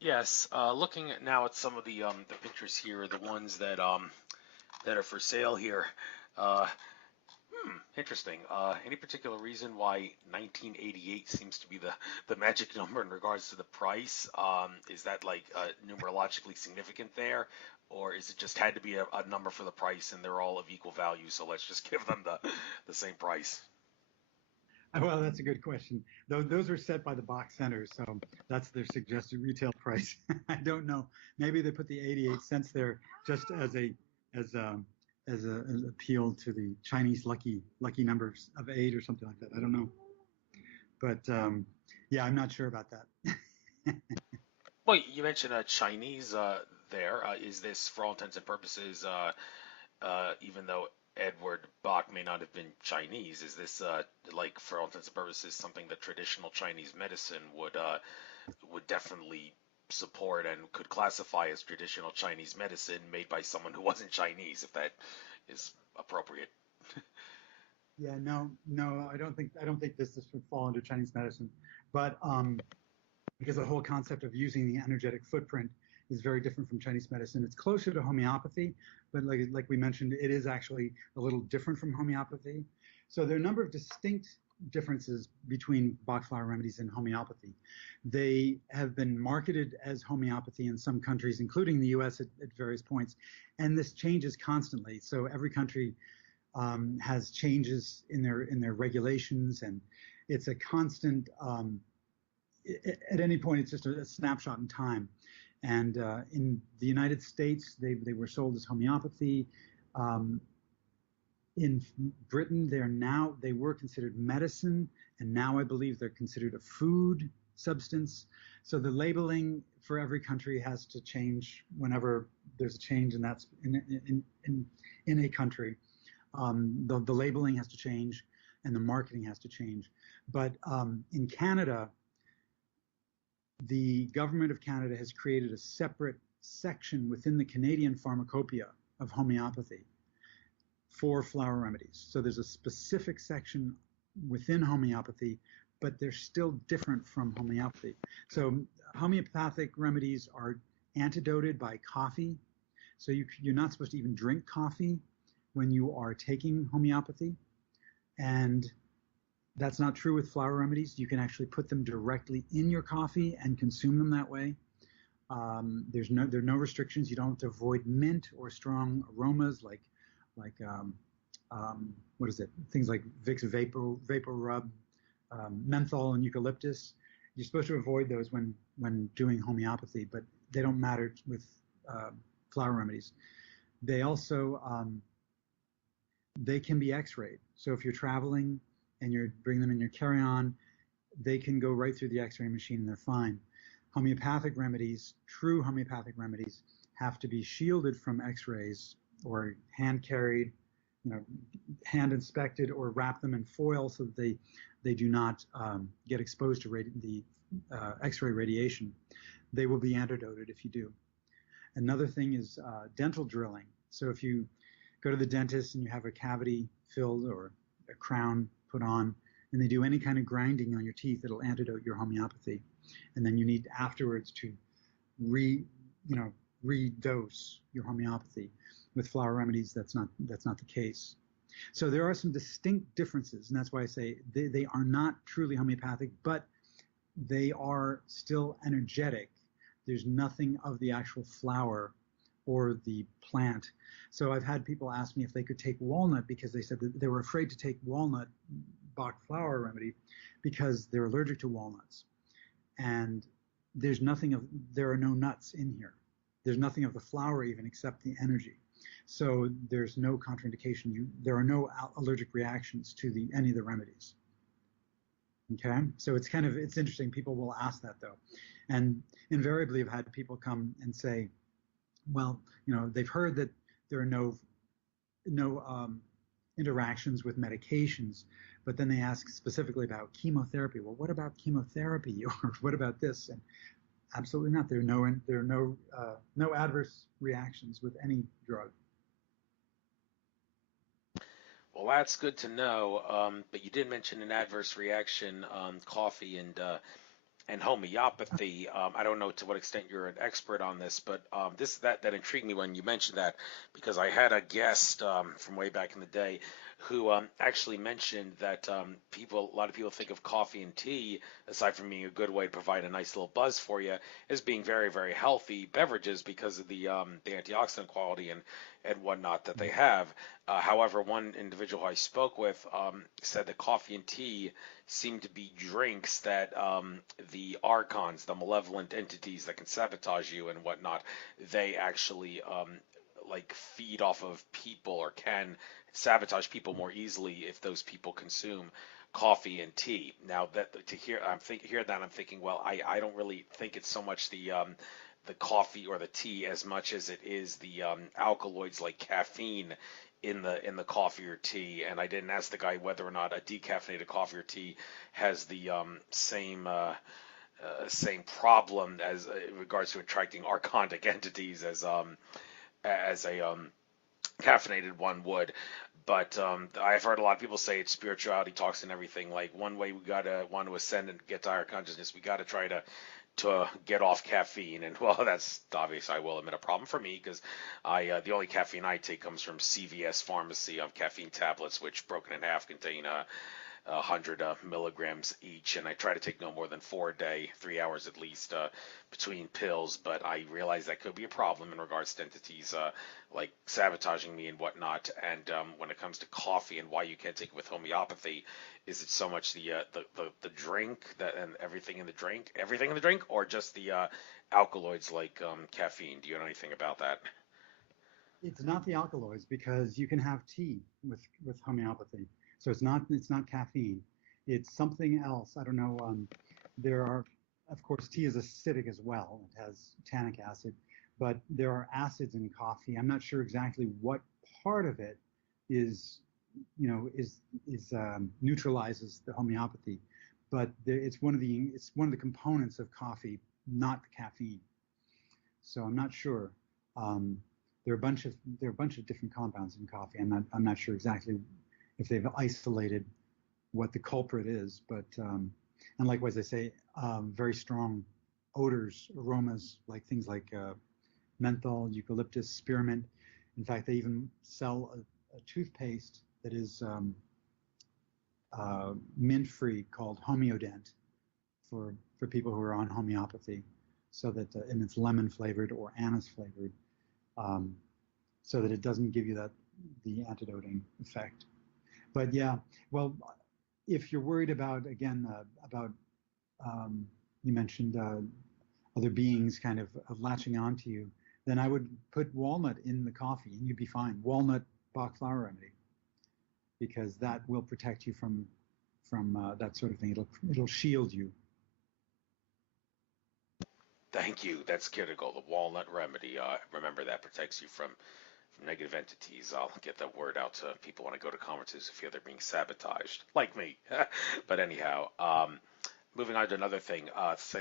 Yes, looking at now at some of the pictures here, the ones that are for sale here. Uh, Interesting. Any particular reason why 1988 seems to be the magic number in regards to the price? Is that like numerologically significant there, or is it just had to be a number for the price and they're all of equal value? So let's just give them the same price. Well, that's a good question. Those are set by the Bach Centers, so that's their suggested retail price. I don't know. Maybe they put the 88 cents there just as an appeal to the Chinese lucky numbers of 8 or something like that. I don't know, but yeah, I'm not sure about that. Well, you mentioned Chinese there. Is this, for all intents and purposes, even though Edward Bach may not have been Chinese, is this like, for all intents and purposes, something that traditional Chinese medicine would definitely support and could classify as traditional Chinese medicine made by someone who wasn't Chinese, if that is appropriate? Yeah, no, I don't think this would fall under Chinese medicine, but because the whole concept of using the energetic footprint is very different from Chinese medicine. It's closer to homeopathy, but like we mentioned, it is actually a little different from homeopathy. So there are a number of distinct differences between Bach flower remedies and homeopathy. They have been marketed as homeopathy in some countries, including the US at various points, and this changes constantly. So every country has changes in their regulations, and it's a constant. At any point, it's just a snapshot in time. And in the United States, they were sold as homeopathy. Um, in Britain, they were considered medicine, and now I believe they're considered a food substance. So the labeling for every country has to change whenever there's a change in that in a country. The labeling has to change, and the marketing has to change. But in Canada, the government of Canada has created a separate section within the Canadian pharmacopoeia of homeopathy for flower remedies. So there's a specific section within homeopathy, but they're still different from homeopathy. So homeopathic remedies are antidoted by coffee. So you're not supposed to even drink coffee when you are taking homeopathy. And that's not true with flower remedies. You can actually put them directly in your coffee and consume them that way. There are no restrictions. You don't have to avoid mint or strong aromas like what is it? Things like Vicks Vapor Rub, menthol, and eucalyptus. You're supposed to avoid those when doing homeopathy, but they don't matter with flower remedies. They also they can be X-rayed. So if you're traveling and you're bringing them in your carry-on, they can go right through the X-ray machine and they're fine. Homeopathic remedies, true homeopathic remedies, have to be shielded from X-rays or hand carried, hand inspected, or wrap them in foil so that they do not get exposed to the X-ray radiation. They will be antidoted if you do. Another thing is dental drilling. So if you go to the dentist and you have a cavity filled or a crown put on, and they do any kind of grinding on your teeth, it'll antidote your homeopathy. And then you need afterwards to redose your homeopathy. With flower remedies, that's not the case. So there are some distinct differences, and that's why I say they are not truly homeopathic, but they are still energetic. There's nothing of the actual flower or the plant. So I've had people ask me if they could take walnut because they said that they were afraid to take walnut Bach flower remedy because they're allergic to walnuts. And there are no nuts in here. There's nothing of the flower even except the energy. So there's no contraindication. There are no allergic reactions to any of the remedies. Okay, so it's interesting. People will ask that though, and invariably I've had people come and say, well, they've heard that there are no interactions with medications, but then they ask specifically about chemotherapy. Well, what about chemotherapy, or what about this? And absolutely not. There are no adverse reactions with any drug. Well, that's good to know. But you did mention an adverse reaction, coffee and homeopathy. I don't know to what extent you're an expert on this, but that intrigued me when you mentioned that because I had a guest from way back in the day who actually mentioned that a lot of people think of coffee and tea, aside from being a good way to provide a nice little buzz for you, as being very, very healthy beverages because of the antioxidant quality and whatnot that they have. However, one individual who I spoke with said that coffee and tea seem to be drinks that the archons, the malevolent entities that can sabotage you and whatnot, they actually like feed off of people or can sabotage people more easily if those people consume coffee and tea. Now that to hear hear that I'm thinking, well, I don't really think it's so much the coffee or the tea as much as it is the alkaloids like caffeine in the coffee or tea. And I didn't ask the guy whether or not a decaffeinated coffee or tea has the same problem as in regards to attracting archontic entities as a caffeinated one would. But I've heard a lot of people say it's spirituality talks and everything. Like one way we gotta want to ascend and get to higher consciousness, we gotta try to get off caffeine. And well, that's obvious. I will admit a problem for me because I the only caffeine I take comes from CVS Pharmacy of caffeine tablets, which broken in half contain 100 milligrams each, and I try to take no more than 4 a day, 3 hours at least between pills. But I realize that could be a problem in regards to entities like sabotaging me and whatnot. And when it comes to coffee and why you can't take it with homeopathy, is it so much the drink that and everything in the drink, or just the alkaloids like caffeine? Do you know anything about that? It's not the alkaloids because you can have tea with homeopathy. So it's not caffeine. It's something else. I don't know. There are, of course, tea is acidic as well. It has tannic acid, but there are acids in coffee. I'm not sure exactly what part of it is, neutralizes the homeopathy, but it's one of the components of coffee, not the caffeine. So I'm not sure. Um, there are a bunch of different compounds in coffee. I'm not sure exactly if they've isolated what the culprit is, but and likewise they say very strong odors, aromas, like things like menthol, eucalyptus, spearmint. In fact, they even sell a toothpaste that is mint-free called Homeodent for people who are on homeopathy, so that and it's lemon flavored or anise flavored, um, so that it doesn't give you the antidoting effect. But yeah, well, if you're worried about again about um, you mentioned other beings kind of latching onto you, then I would put walnut in the coffee and you'd be fine. Walnut Bach Flower Remedy, because that will protect you from that sort of thing. It'll shield you. Thank you. That's critical. The walnut remedy. Remember that protects you from negative entities. I'll get that word out to people when I go to conferences who feel they're being sabotaged, like me. But anyhow, moving on to another thing.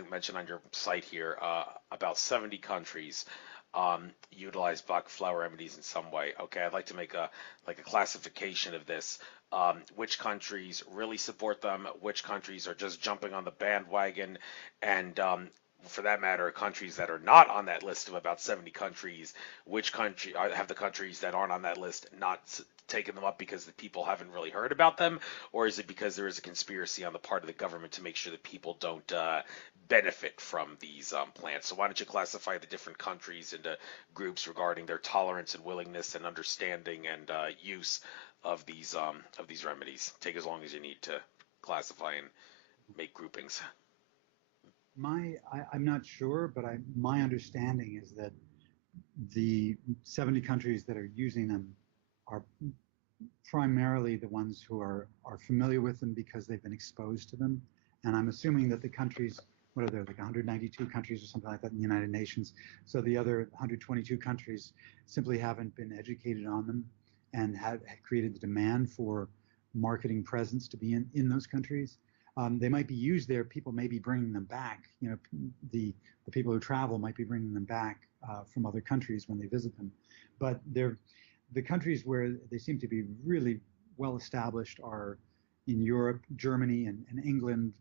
Mentioned on your site here, about 70 countries utilize Bach flower remedies in some way. Okay, I'd like to make a classification of this. Which countries really support them? Which countries are just jumping on the bandwagon? And for that matter, countries that are not on that list of about 70 countries, which country have the countries that aren't on that list not taken them up because the people haven't really heard about them, or is it because there is a conspiracy on the part of the government to make sure that people don't benefit from these plants? So why don't you classify the different countries into groups regarding their tolerance and willingness and understanding and use of these remedies? Take as long as you need to classify and make groupings. I'm not sure, but my understanding is that the 70 countries that are using them are primarily the ones who are familiar with them because they've been exposed to them. And I'm assuming that the countries, what are there, like 192 countries or something like that in the United Nations. So the other 122 countries simply haven't been educated on them and have created the demand for marketing presence to be in those countries. They might be used there. People may be bringing them back. The people who travel might be bringing them back from other countries when they visit them. But they're the countries where they seem to be really well established are in Europe, Germany, and England.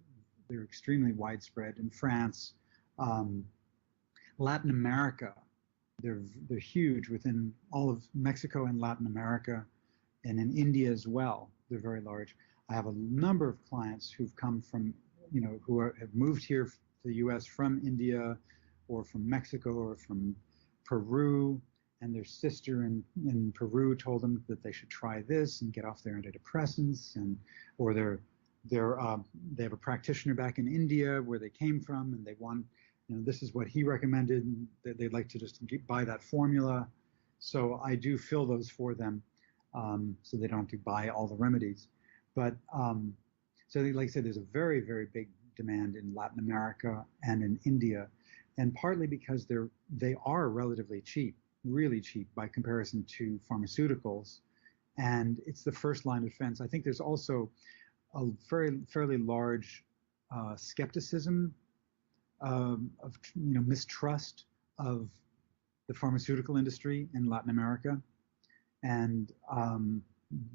They're extremely widespread. In France, um, Latin America, they're huge within all of Mexico and Latin America, and in India as well. They're very large. I have a number of clients who've come from, have moved here to the U.S. from India, or from Mexico, or from Peru, and their sister in Peru told them that they should try this and get off their antidepressants, and or they have a practitioner back in India where they came from, and they want, this is what he recommended, and they'd like to just buy that formula. So I do fill those for them, so they don't have to buy all the remedies. But so like I said, there's a very, very big demand in Latin America and in India, and partly because they are relatively cheap, really cheap by comparison to pharmaceuticals, and it's the first line of defense. I think there's also a fairly large skepticism, of mistrust of the pharmaceutical industry in Latin America, and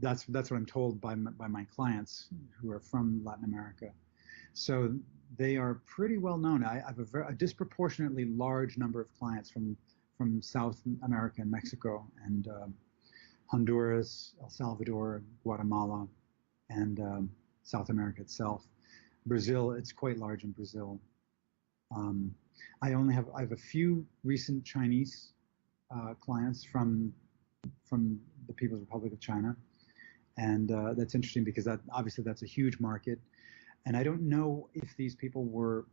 that's what I'm told by my clients who are from Latin America. So they are pretty well known. I have a disproportionately large number of clients from South America and Mexico, and Honduras, El Salvador, Guatemala, and South America itself. Brazil, it's quite large in Brazil. I have a few recent Chinese clients from the People's Republic of China, and that's interesting because obviously that's a huge market, and I don't know if these people were.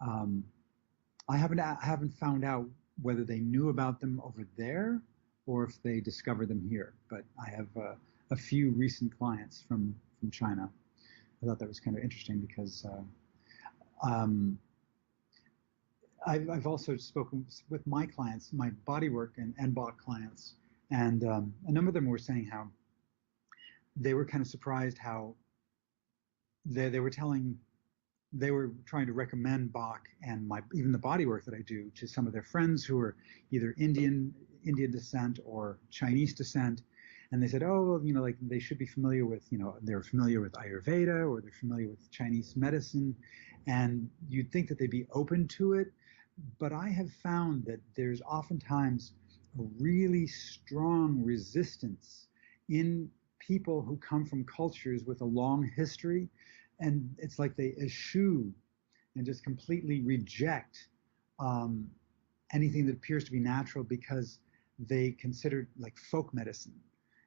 I haven't found out whether they knew about them over there or if they discovered them here. But I have a few recent clients from China. I thought that was kind of interesting because I've also spoken with my clients, my bodywork and Bach clients, and a number of them were saying how they were kind of surprised how they were trying to recommend Bach and even the bodywork that I do to some of their friends who are either Indian descent or Chinese descent, and they said, oh, well, like they should be familiar with, they're familiar with Ayurveda or they're familiar with Chinese medicine, and you'd think that they'd be open to it. But I have found that there's oftentimes a really strong resistance in people who come from cultures with a long history, and it's like they eschew and just completely reject anything that appears to be natural because they consider it like folk medicine.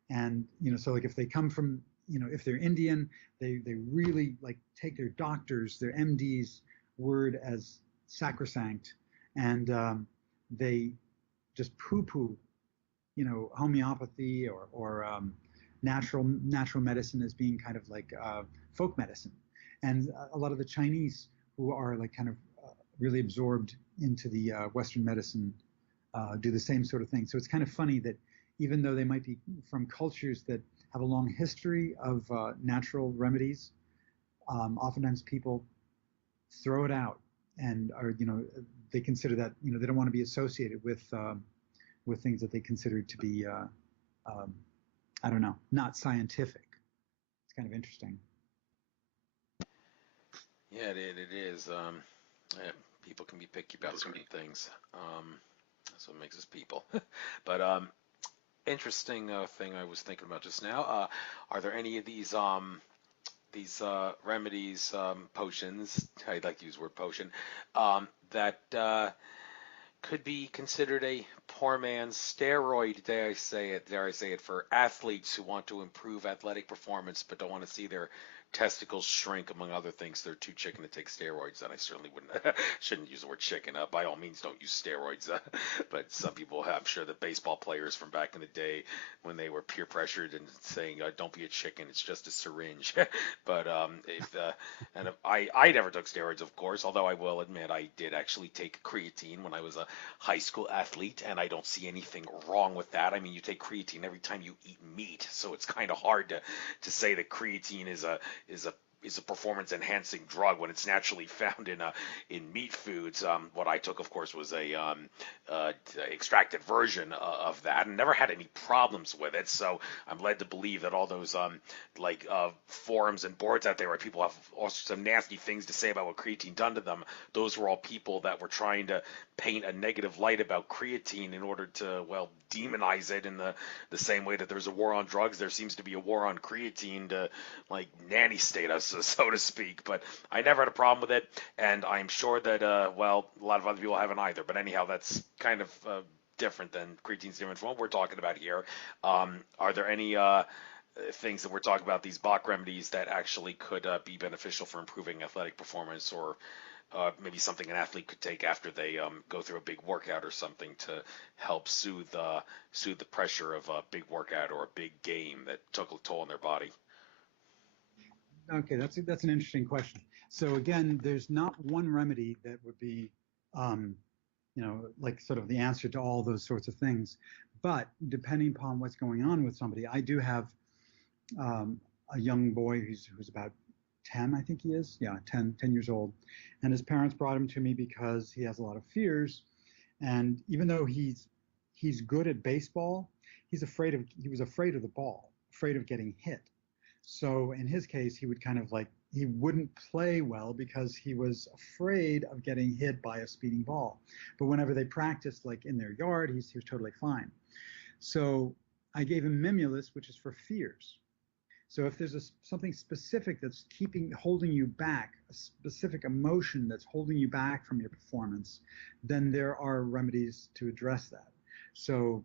And so like if they come from, if they're Indian, they really like take their doctors, their MD's word as sacrosanct, and they just poo-poo, homeopathy or natural medicine as being kind of like folk medicine. And a lot of the Chinese who are like kind of really absorbed into the Western medicine do the same sort of thing. So it's kind of funny that even though they might be from cultures that have a long history of natural remedies, oftentimes people throw it out and are, they consider that, they don't want to be associated with things that they consider to be, I don't know, not scientific. It's kind of interesting. Yeah, it is. Yeah, people can be picky about certain things. That's what makes us people. But interesting thing I was thinking about just now. Are there any of these remedies, potions? I'd like to use the word potion, that could be considered a poor man's steroid, dare I say it, for athletes who want to improve athletic performance but don't want to see their testicles shrink, among other things. They're too chicken to take steroids, and I certainly shouldn't use the word chicken. By all means, don't use steroids. But some people, I'm sure the baseball players from back in the day, when they were peer pressured and saying, "Don't be a chicken, it's just a syringe." But if I never took steroids, of course. Although I will admit I did actually take creatine when I was a high school athlete, and I don't see anything wrong with that. I mean, you take creatine every time you eat meat, so it's kind of hard to say that creatine is is a performance-enhancing drug when it's naturally found in meat foods. What I took, of course, was a extracted version of that, and never had any problems with it. So I'm led to believe that all those forums and boards out there where people have all sorts of nasty things to say about what creatine done to them, those were all people that were trying to paint a negative light about creatine in order to, well, demonize it in the same way that there's a war on drugs, there seems to be a war on creatine to, like, nanny state us, so to speak. But I never had a problem with it, and I'm sure that, well, a lot of other people haven't either. But anyhow, that's kind of different than creatine's different from what we're talking about here. Are there any things that we're talking about, these Bach remedies, that actually could be beneficial for improving athletic performance, or maybe something an athlete could take after they go through a big workout or something to help soothe the pressure of a big workout or a big game that took a toll on their body? Okay, that's an interesting question. So again, there's not one remedy that would be, like sort of the answer to all those sorts of things. But depending upon what's going on with somebody, I do have a young boy who's about 10, I think he is. Yeah, 10 years old. And his parents brought him to me because he has a lot of fears. And even though he's good at baseball, he was afraid of the ball, afraid of getting hit. So in his case, he would kind of like, he wouldn't play well because he was afraid of getting hit by a speeding ball. But whenever they practiced, like in their yard, he was totally fine. So I gave him Mimulus, which is for fears. So if there's something specific that's holding you back, a specific emotion that's holding you back from your performance, then there are remedies to address that. So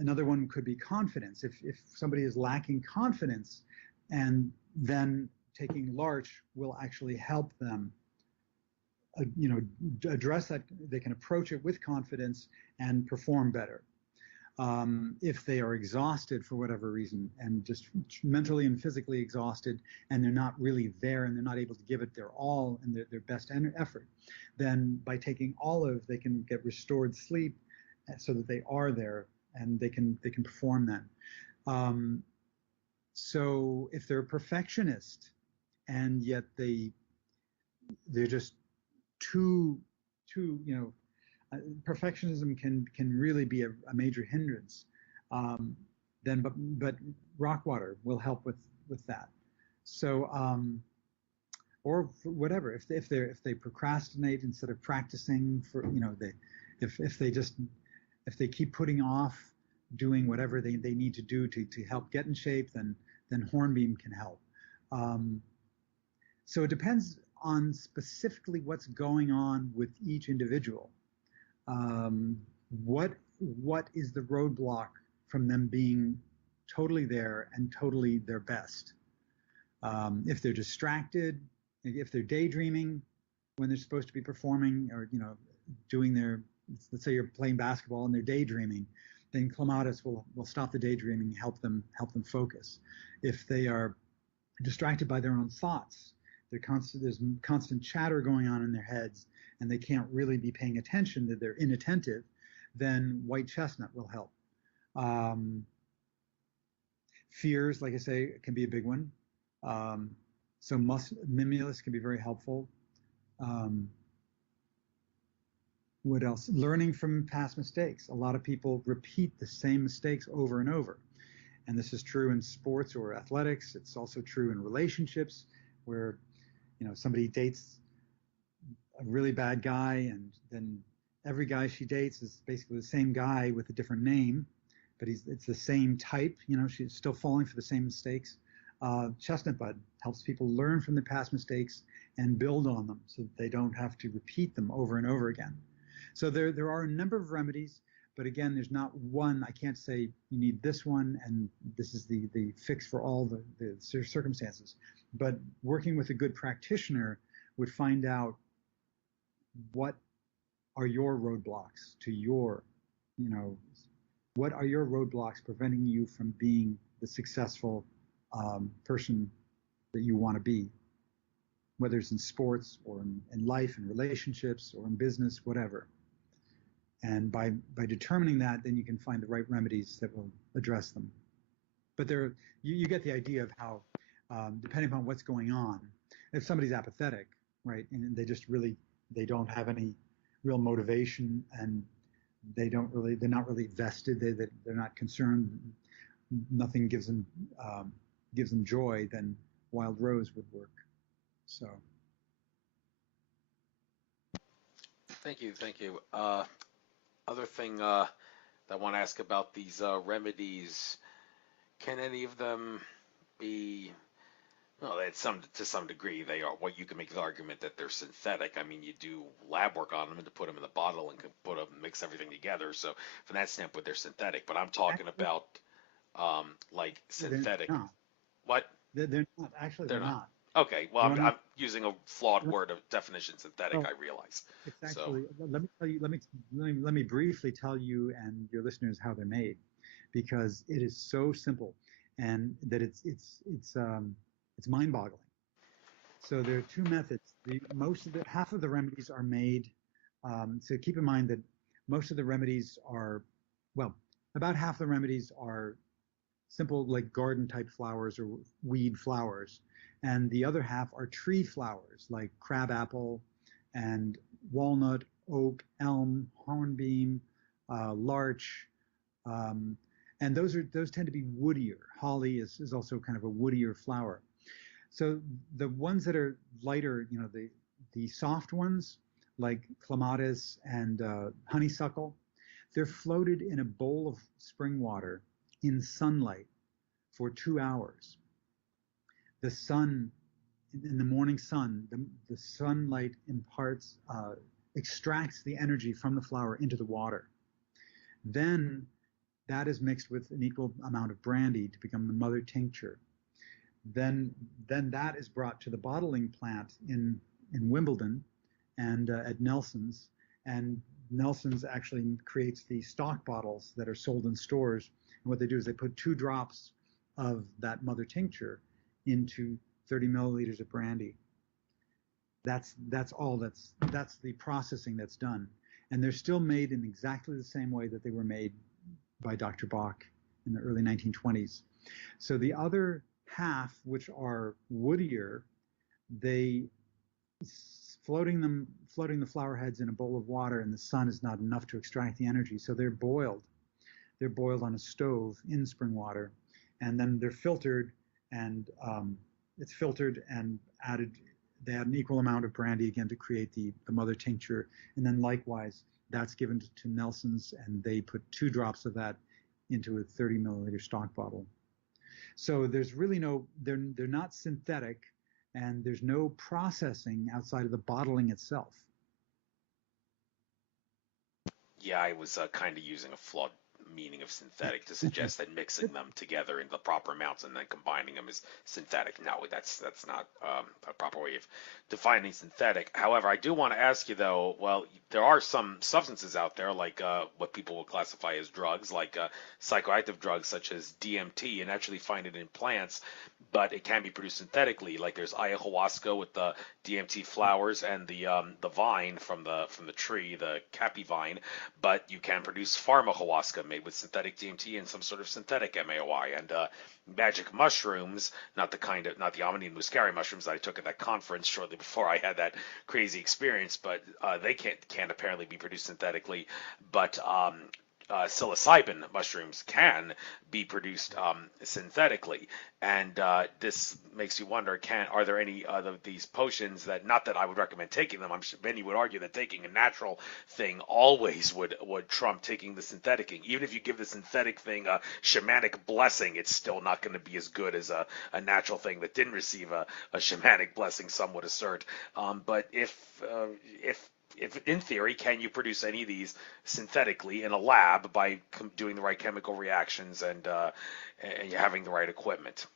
another one could be confidence. If somebody is lacking confidence, and then taking Larch will actually help them, address that. They can approach it with confidence and perform better. If they are exhausted for whatever reason, and just mentally and physically exhausted, and they're not really there, and they're not able to give it their all and their best effort, then by taking Olive, they can get restored sleep so that they are there and they can perform then. So if they're a perfectionist and yet they're just too perfectionism can really be a major hindrance. Then but rock water will help with that. So or whatever, if they procrastinate instead of practicing, for if they keep putting off doing whatever they need to do to help get in shape, then Hornbeam can help. So it depends on specifically what's going on with each individual. What is the roadblock from them being totally there and totally their best? If they're distracted, if they're daydreaming when they're supposed to be performing, or doing let's say you're playing basketball and they're daydreaming, then Clematis will stop the daydreaming, help them focus. If they are distracted by their own thoughts, there's constant chatter going on in their heads, and they can't really be paying attention, that they're inattentive, then White Chestnut will help. Fears, like I say, can be a big one. So Mimulus can be very helpful. What else? Learning from past mistakes. A lot of people repeat the same mistakes over and over. And this is true in sports or athletics. It's also true in relationships where, somebody dates a really bad guy, and then every guy she dates is basically the same guy with a different name, but it's the same type. She's still falling for the same mistakes. Chestnut Bud helps people learn from their past mistakes and build on them so that they don't have to repeat them over and over again. So there are a number of remedies, but again, there's not one. I can't say you need this one and this is the fix for all the circumstances. But working with a good practitioner would find out what are your roadblocks to what are your roadblocks preventing you from being the successful person that you want to be, whether it's in sports or in life, in relationships, or in business, whatever. And by determining that, then you can find the right remedies that will address them. But you get the idea of how, depending upon what's going on. if somebody's apathetic, right, and they don't have any real motivation, and they're not really vested, they're not concerned, nothing gives them joy, then Wild Rose would work. So Thank you, thank you. Other thing that I want to ask about these remedies, can any of them be, well, to some degree they are. What you can make the argument that they're synthetic. I mean, you do lab work on them and to put them in the bottle and can mix everything together. So from that standpoint, they're synthetic. But I'm talking actually, about like they're synthetic. not. What? They're not. Actually, They're they're not. not. Okay. Well, Do you want I'm using a flawed to? word of definition synthetic. Well, I realize. it's So actually. Let me tell you. Let me briefly tell you and your listeners how they're made, because it is so simple, and that it's mind-boggling. So there are two methods. Half of the remedies are made. So keep in mind that most of the remedies are, well, about half the remedies are simple, like garden type flowers or weed flowers, and the other half are tree flowers like crabapple and walnut, oak, elm, hornbeam, larch, um, and those tend to be woodier. Holly is also kind of a woodier flower. So the ones that are lighter, the soft ones like clematis and honeysuckle, they're floated in a bowl of spring water in sunlight for 2 hours. The sun, in the morning sun, the sunlight extracts the energy from the flower into the water. Then that is mixed with an equal amount of brandy to become the mother tincture. Then that is brought to the bottling plant in Wimbledon and at Nelson's. And Nelson's actually creates the stock bottles that are sold in stores. And what they do is they put 2 drops of that mother tincture into 30 milliliters of brandy. That's all. That's the processing that's done. And they're still made in exactly the same way that they were made by Dr. Bach in the early 1920s. So the other half, which are woodier, they floating the flower heads in a bowl of water, and the sun is not enough to extract the energy, so they're boiled. They're boiled on a stove in spring water, and then they're filtered, and it's filtered and added. They add an equal amount of brandy again to create the mother tincture, and then likewise that's given to Nelson's, and they put 2 drops of that into a 30 milliliter stock bottle. So there's really they're not synthetic, and there's no processing outside of the bottling itself. yeah, I was kind of using a flawed meaning of synthetic to suggest that mixing them together in the proper amounts and then combining them is synthetic. No, that's not a proper way of defining synthetic. However, I do want to ask you though. Well, there are some substances out there like what people will classify as drugs, like psychoactive drugs such as DMT, and actually find it in plants, but it can be produced synthetically. Like there's ayahuasca with the DMT flowers and the vine from the tree, the capi vine, but you can produce pharmahuasca made with synthetic DMT and some sort of synthetic MAOI, and magic mushrooms, not the Amanita muscari mushrooms that I took at that conference shortly before I had that crazy experience, but they can't apparently be produced synthetically, but psilocybin mushrooms can be produced synthetically, and this makes you wonder: are there any of these potions that, not that I would recommend taking them? I'm sure many would argue that taking a natural thing always would trump taking the synthetic thing. Even if you give the synthetic thing a shamanic blessing, it's still not going to be as good as a natural thing that didn't receive a shamanic blessing. Some would assert, but if in theory, can you produce any of these synthetically in a lab by doing the right chemical reactions and having the right equipment?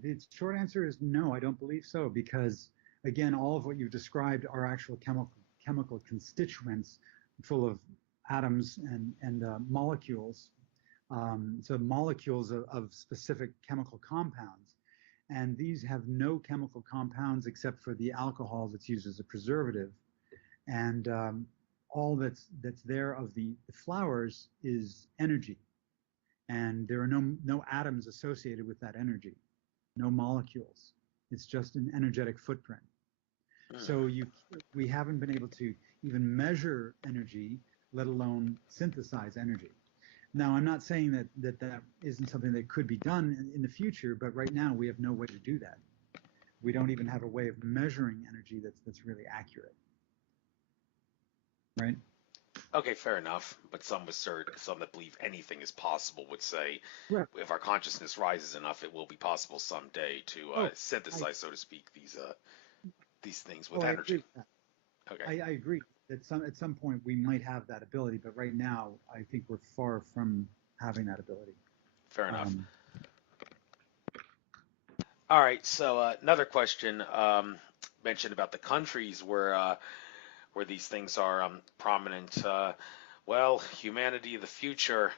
The short answer is no, I don't believe so, because again, all of what you've described are actual chemical constituents full of atoms and molecules. So molecules of specific chemical compounds. And these have no chemical compounds except for the alcohol that's used as a preservative. And all that's there of the flowers is energy. And there are no atoms associated with that energy, no molecules. It's just an energetic footprint. So we haven't been able to even measure energy, let alone synthesize energy. Now, I'm not saying that isn't something that could be done in the future, but right now we have no way to do that. We don't even have a way of measuring energy that's really accurate, right? Okay, fair enough. But some that believe anything is possible would say, Right. if our consciousness rises enough, it will be possible someday to Oh, synthesize, so to speak, these things with I agree energy. with that. Okay, I agree that at some point we might have that ability, but right now I think we're far from having that ability. fair enough. Um, All right, so another question mentioned about the countries where these things are prominent. Well, humanity of the future,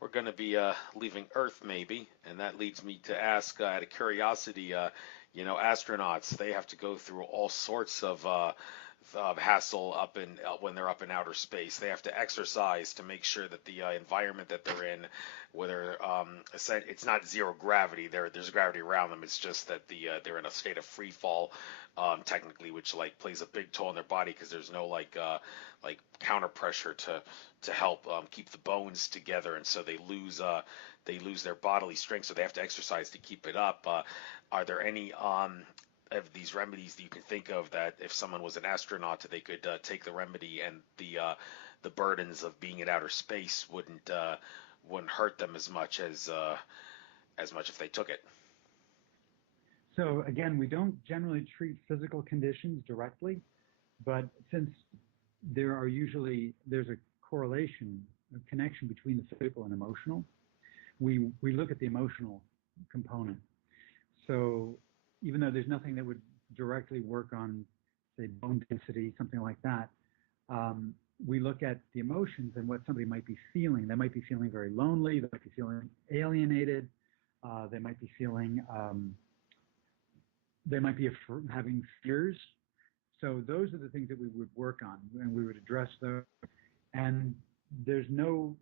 we're going to be leaving Earth maybe, and that leads me to ask, out of curiosity, astronauts, they have to go through all sorts of hassle when they're up in outer space. They have to exercise to make sure that the environment that they're in, whether it's not zero gravity, there's gravity around them. It's just that they're in a state of free fall, technically, which like plays a big toll on their body because there's no like counter pressure to help keep the bones together, and so they lose their bodily strength, so they have to exercise to keep it up. Are there any of these remedies that you can think of that if someone was an astronaut, they could take the remedy and the burdens of being in outer space wouldn't hurt them as much if they took it? so again, we don't generally treat physical conditions directly, but since there's a correlation, a connection between the physical and emotional, we look at the emotional component. So even though there's nothing that would directly work on, say, bone density, something like that, we look at the emotions and what somebody might be feeling. They might be feeling very lonely. They might be feeling alienated. They might be feeling, they might be having fears. So those are the things that we would work on, and we would address those. And there's no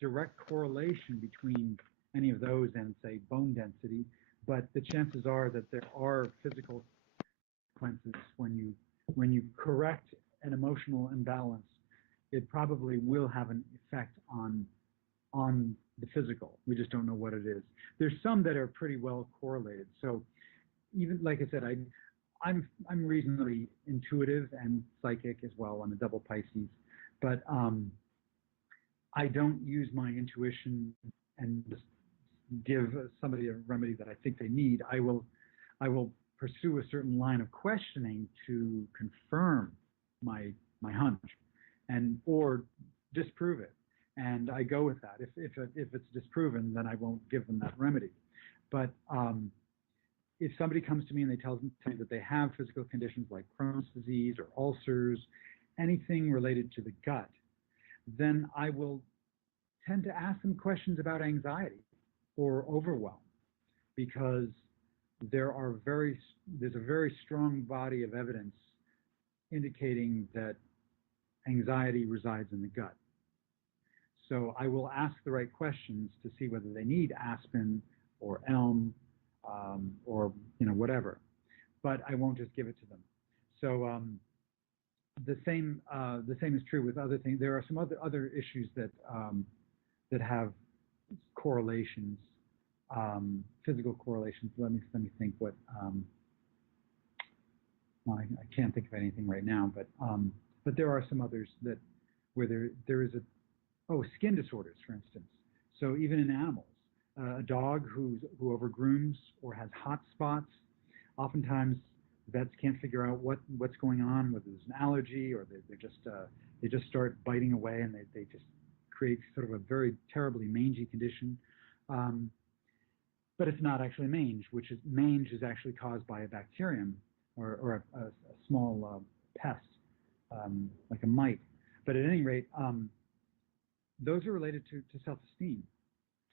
direct correlation between any of those and, say, bone density, but the chances are that there are physical consequences when you correct an emotional imbalance. It probably will have an effect on the physical. We just don't know what it is. There's some that are pretty well correlated. So even like I said, I'm reasonably intuitive and psychic as well. I'm a double Pisces, but I don't use my intuition and just give somebody a remedy that I think they need. I will pursue a certain line of questioning to confirm my hunch and or disprove it. And I go with that. If it's disproven, then I won't give them that remedy. But if somebody comes to me and they tell me that they have physical conditions like Crohn's disease or ulcers, anything related to the gut, then I will tend to ask them questions about anxiety or overwhelm, because there's a very strong body of evidence indicating that anxiety resides in the gut. So I will ask the right questions to see whether they need aspen or elm or whatever, but I won't just give it to them. So the same is true with other things. There are some other issues that have correlations, physical correlations. Let me think what. Well, I can't think of anything right now, but there are some others where there is skin disorders, for instance. So even in animals, a dog who overgrooms or has hot spots, oftentimes vets can't figure out what's going on, whether there's an allergy or they just start biting away and they just create sort of a very terribly mangy condition. But it's not actually mange, mange is actually caused by a bacterium or a small pest, like a mite. But at any rate, those are related to self-esteem.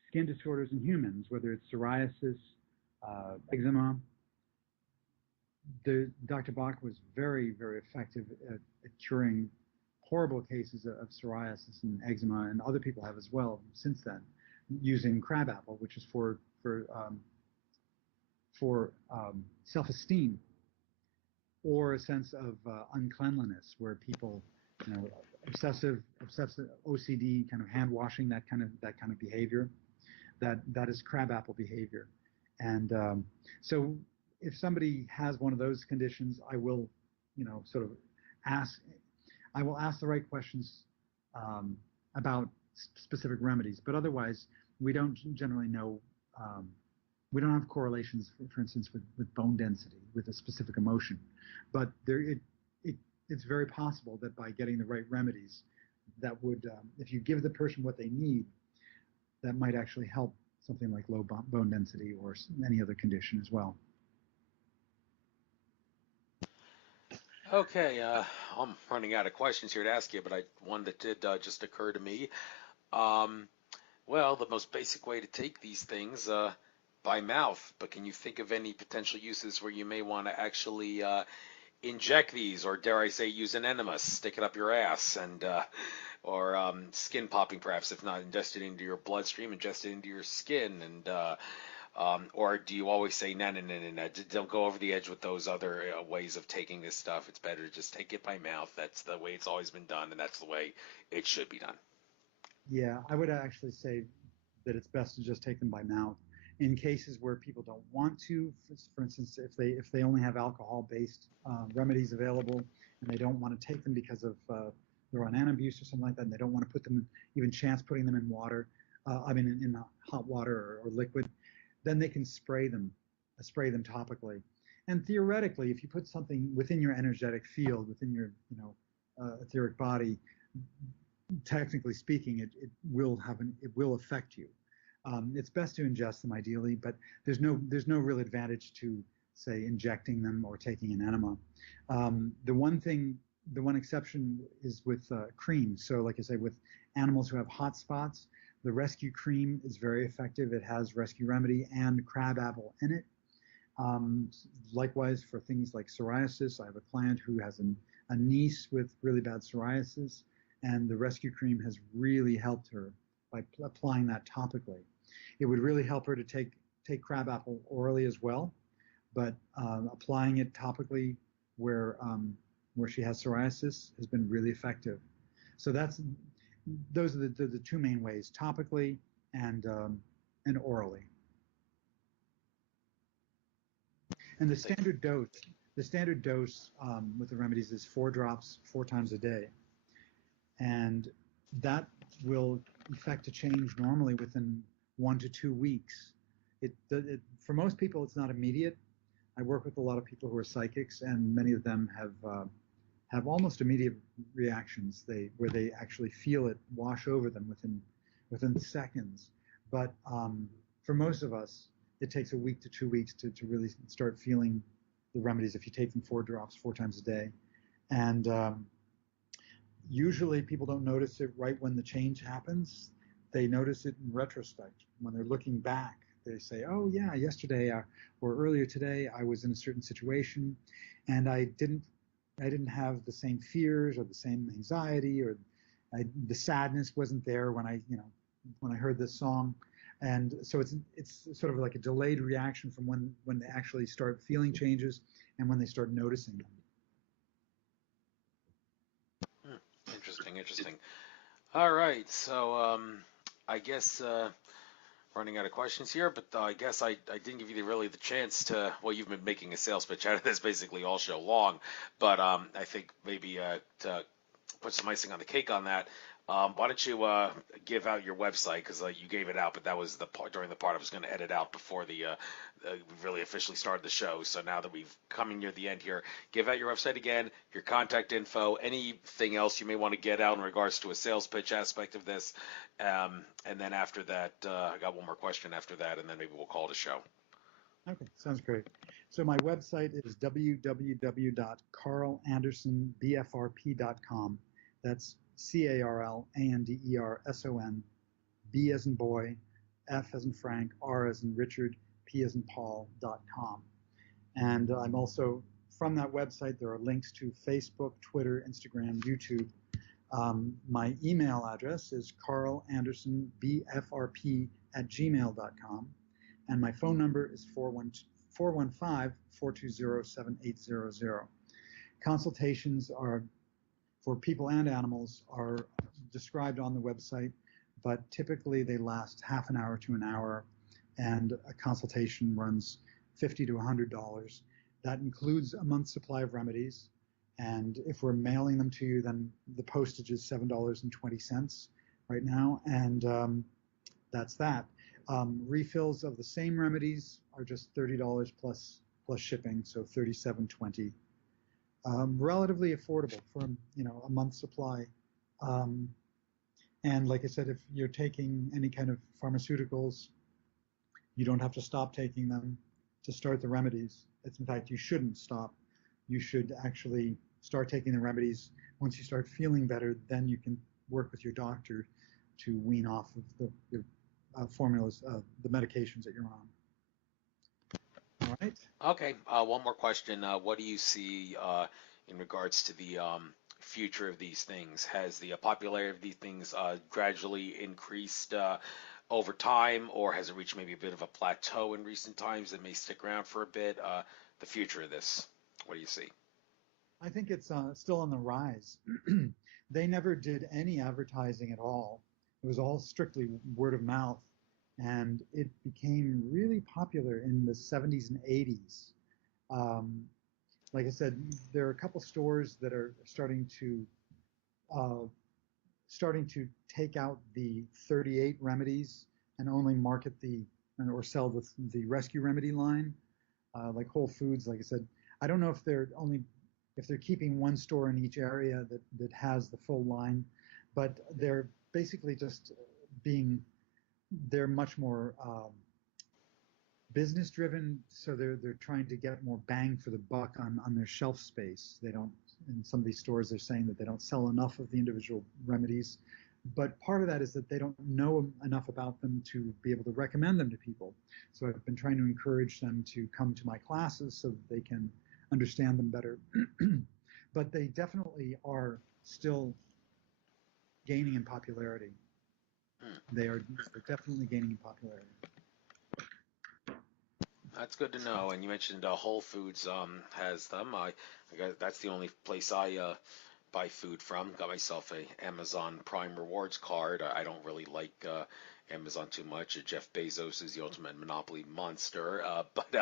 Skin disorders in humans, whether it's psoriasis, eczema. Dr. Bach was very, very effective at curing horrible cases of psoriasis and eczema, and other people have as well since then, using crabapple, which is for for self-esteem, or a sense of uncleanliness, where people, obsessive OCD, kind of hand washing, that kind of behavior, that is crabapple behavior. And so if somebody has one of those conditions, I will, sort of I will ask the right questions about specific remedies. But otherwise, we don't generally know. We don't have correlations, for instance, with bone density, with a specific emotion. But it's very possible that by getting the right remedies, that would, if you give the person what they need, that might actually help something like low bone density or any other condition as well. Okay, I'm running out of questions here to ask you, but one that did just occur to me. Well, the most basic way to take these things by mouth, but can you think of any potential uses where you may want to actually inject these, or dare I say, use an enema, stick it up your ass, and or skin popping, perhaps, if not ingest it into your bloodstream, ingest it into your skin, and or do you always say, no, don't go over the edge with those other ways of taking this stuff? It's better to just take it by mouth. That's the way it's always been done, and that's the way it should be done. Yeah, I would actually say that it's best to just take them by mouth. In cases where people don't want to, for instance, if they only have alcohol-based remedies available and they don't want to take them because of they're on antabuse or something like that, and they don't want to put them even chance putting them in water, in hot water or liquid, then they can spray them topically. And theoretically, if you put something within your energetic field, within your etheric body, technically speaking, it will affect you. It's best to ingest them ideally, but there's no real advantage to, say, injecting them or taking an enema. The one exception is with cream. So, like I say, with animals who have hot spots, the rescue cream is very effective. It has rescue remedy and crabapple in it. Likewise, for things like psoriasis, I have a client who has a niece with really bad psoriasis, and the rescue cream has really helped her by applying that topically. It would really help her to take crabapple orally as well, but applying it topically where she has psoriasis has been really effective. So those are the two main ways: topically and orally. And the standard dose with the remedies is 4 drops 4 times a day, and that will effect a change normally within 1 to 2 weeks. For most people, it's not immediate. I work with a lot of people who are psychics, and many of them have almost immediate reactions where they actually feel it wash over them within seconds. But for most of us, it takes a week to 2 weeks to really start feeling the remedies if you take them 4 drops 4 times a day. And usually people don't notice it right when the change happens. They notice it in retrospect. When they're looking back, they say, oh yeah, yesterday or earlier today, I was in a certain situation and I didn't have the same fears or the same anxiety, or the sadness wasn't there when I heard this song. And so it's sort of like a delayed reaction from when they actually start feeling changes and when they start noticing them. Interesting. All right, so I guess running out of questions here, but I guess I didn't give you really the chance to. Well, you've been making a sales pitch out of this basically all show long, but I think maybe to put some icing on the cake on that. Why don't you give out your website, because you gave it out, but that was the part during the part I was going to edit out before we really officially started the show. So now that we've come near the end here, give out your website again, your contact info, anything else you may want to get out in regards to a sales pitch aspect of this, and then after that, I got one more question after that, and then maybe we'll call it a show. Okay, sounds great. So my website is www.carlandersonbfrp.com. That's CarlanDerson, B as in boy, F as in Frank, R as in Richard, P as in Paul.com. And I'm also, from that website, there are links to Facebook, Twitter, Instagram, YouTube. My email address is carlandersonbfrp@gmail.com. And my phone number is 415-420-7800. Consultations are for people and animals are described on the website, but typically they last half an hour to an hour, and a consultation runs $50 to $100. That includes a month's supply of remedies, and if we're mailing them to you, then the postage is $7.20 right now, and that's that. Refills of the same remedies are just $30 plus shipping, so $37.20. Relatively affordable for a month's supply. And like I said, if you're taking any kind of pharmaceuticals, you don't have to stop taking them to start the remedies. In fact, you shouldn't stop. You should actually start taking the remedies. Once you start feeling better, then you can work with your doctor to wean off of your formulas, the medications that you're on. All right. Okay. One more question. What do you see in regards to the future of these things? Has the popularity of these things gradually increased over time, or has it reached maybe a bit of a plateau in recent times that may stick around for a bit? The future of this, what do you see? I think it's still on the rise. They never did any advertising at all. It was all strictly word of mouth, and it became really popular in the 70s and 80s. Like I said, there are a couple stores that are starting to take out the 38 remedies and only market or sell the rescue remedy line, like Whole Foods. Like I said, I don't know if they're keeping one store in each area that has the full line, but they're basically just they're much more business driven, so they're trying to get more bang for the buck on their shelf space. They don't, in some of these stores, they're saying that they don't sell enough of the individual remedies, but part of that is that they don't know enough about them to be able to recommend them to people. So I've been trying to encourage them to come to my classes so that they can understand them better. But they definitely are still gaining in popularity. They're definitely gaining in popularity. That's good to know. And you mentioned Whole Foods has them. I guess that's the only place I buy food from. Got myself a Amazon Prime Rewards card. I don't really like Amazon too much. Jeff Bezos is the ultimate monopoly monster. But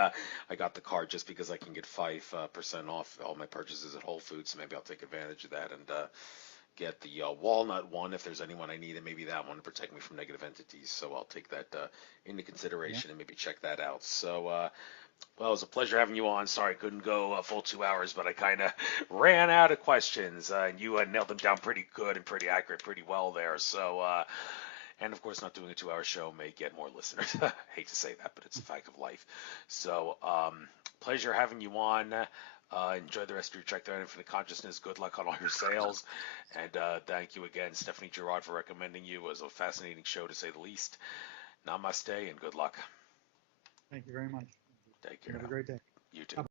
I got the card just because I can get 5% off all my purchases at Whole Foods. So maybe I'll take advantage of that and get the walnut one if there's anyone I need, and maybe that one to protect me from negative entities. So I'll take that into consideration and maybe check that out. So, well, it was a pleasure having you on. Sorry I couldn't go a full 2 hours, but I kind of ran out of questions, and you nailed them down pretty good and pretty accurate, pretty well there. So, and of course, not doing a 2-hour show may get more listeners. I hate to say that, but it's a fact of life. So, pleasure having you on. Enjoy the rest of your trek there for the consciousness. Good luck on all your sales. And thank you again, Stephanie Gerard, for recommending you. It was a fascinating show, to say the least. Namaste and good luck. Thank you very much. Take care. Have a great day. You too.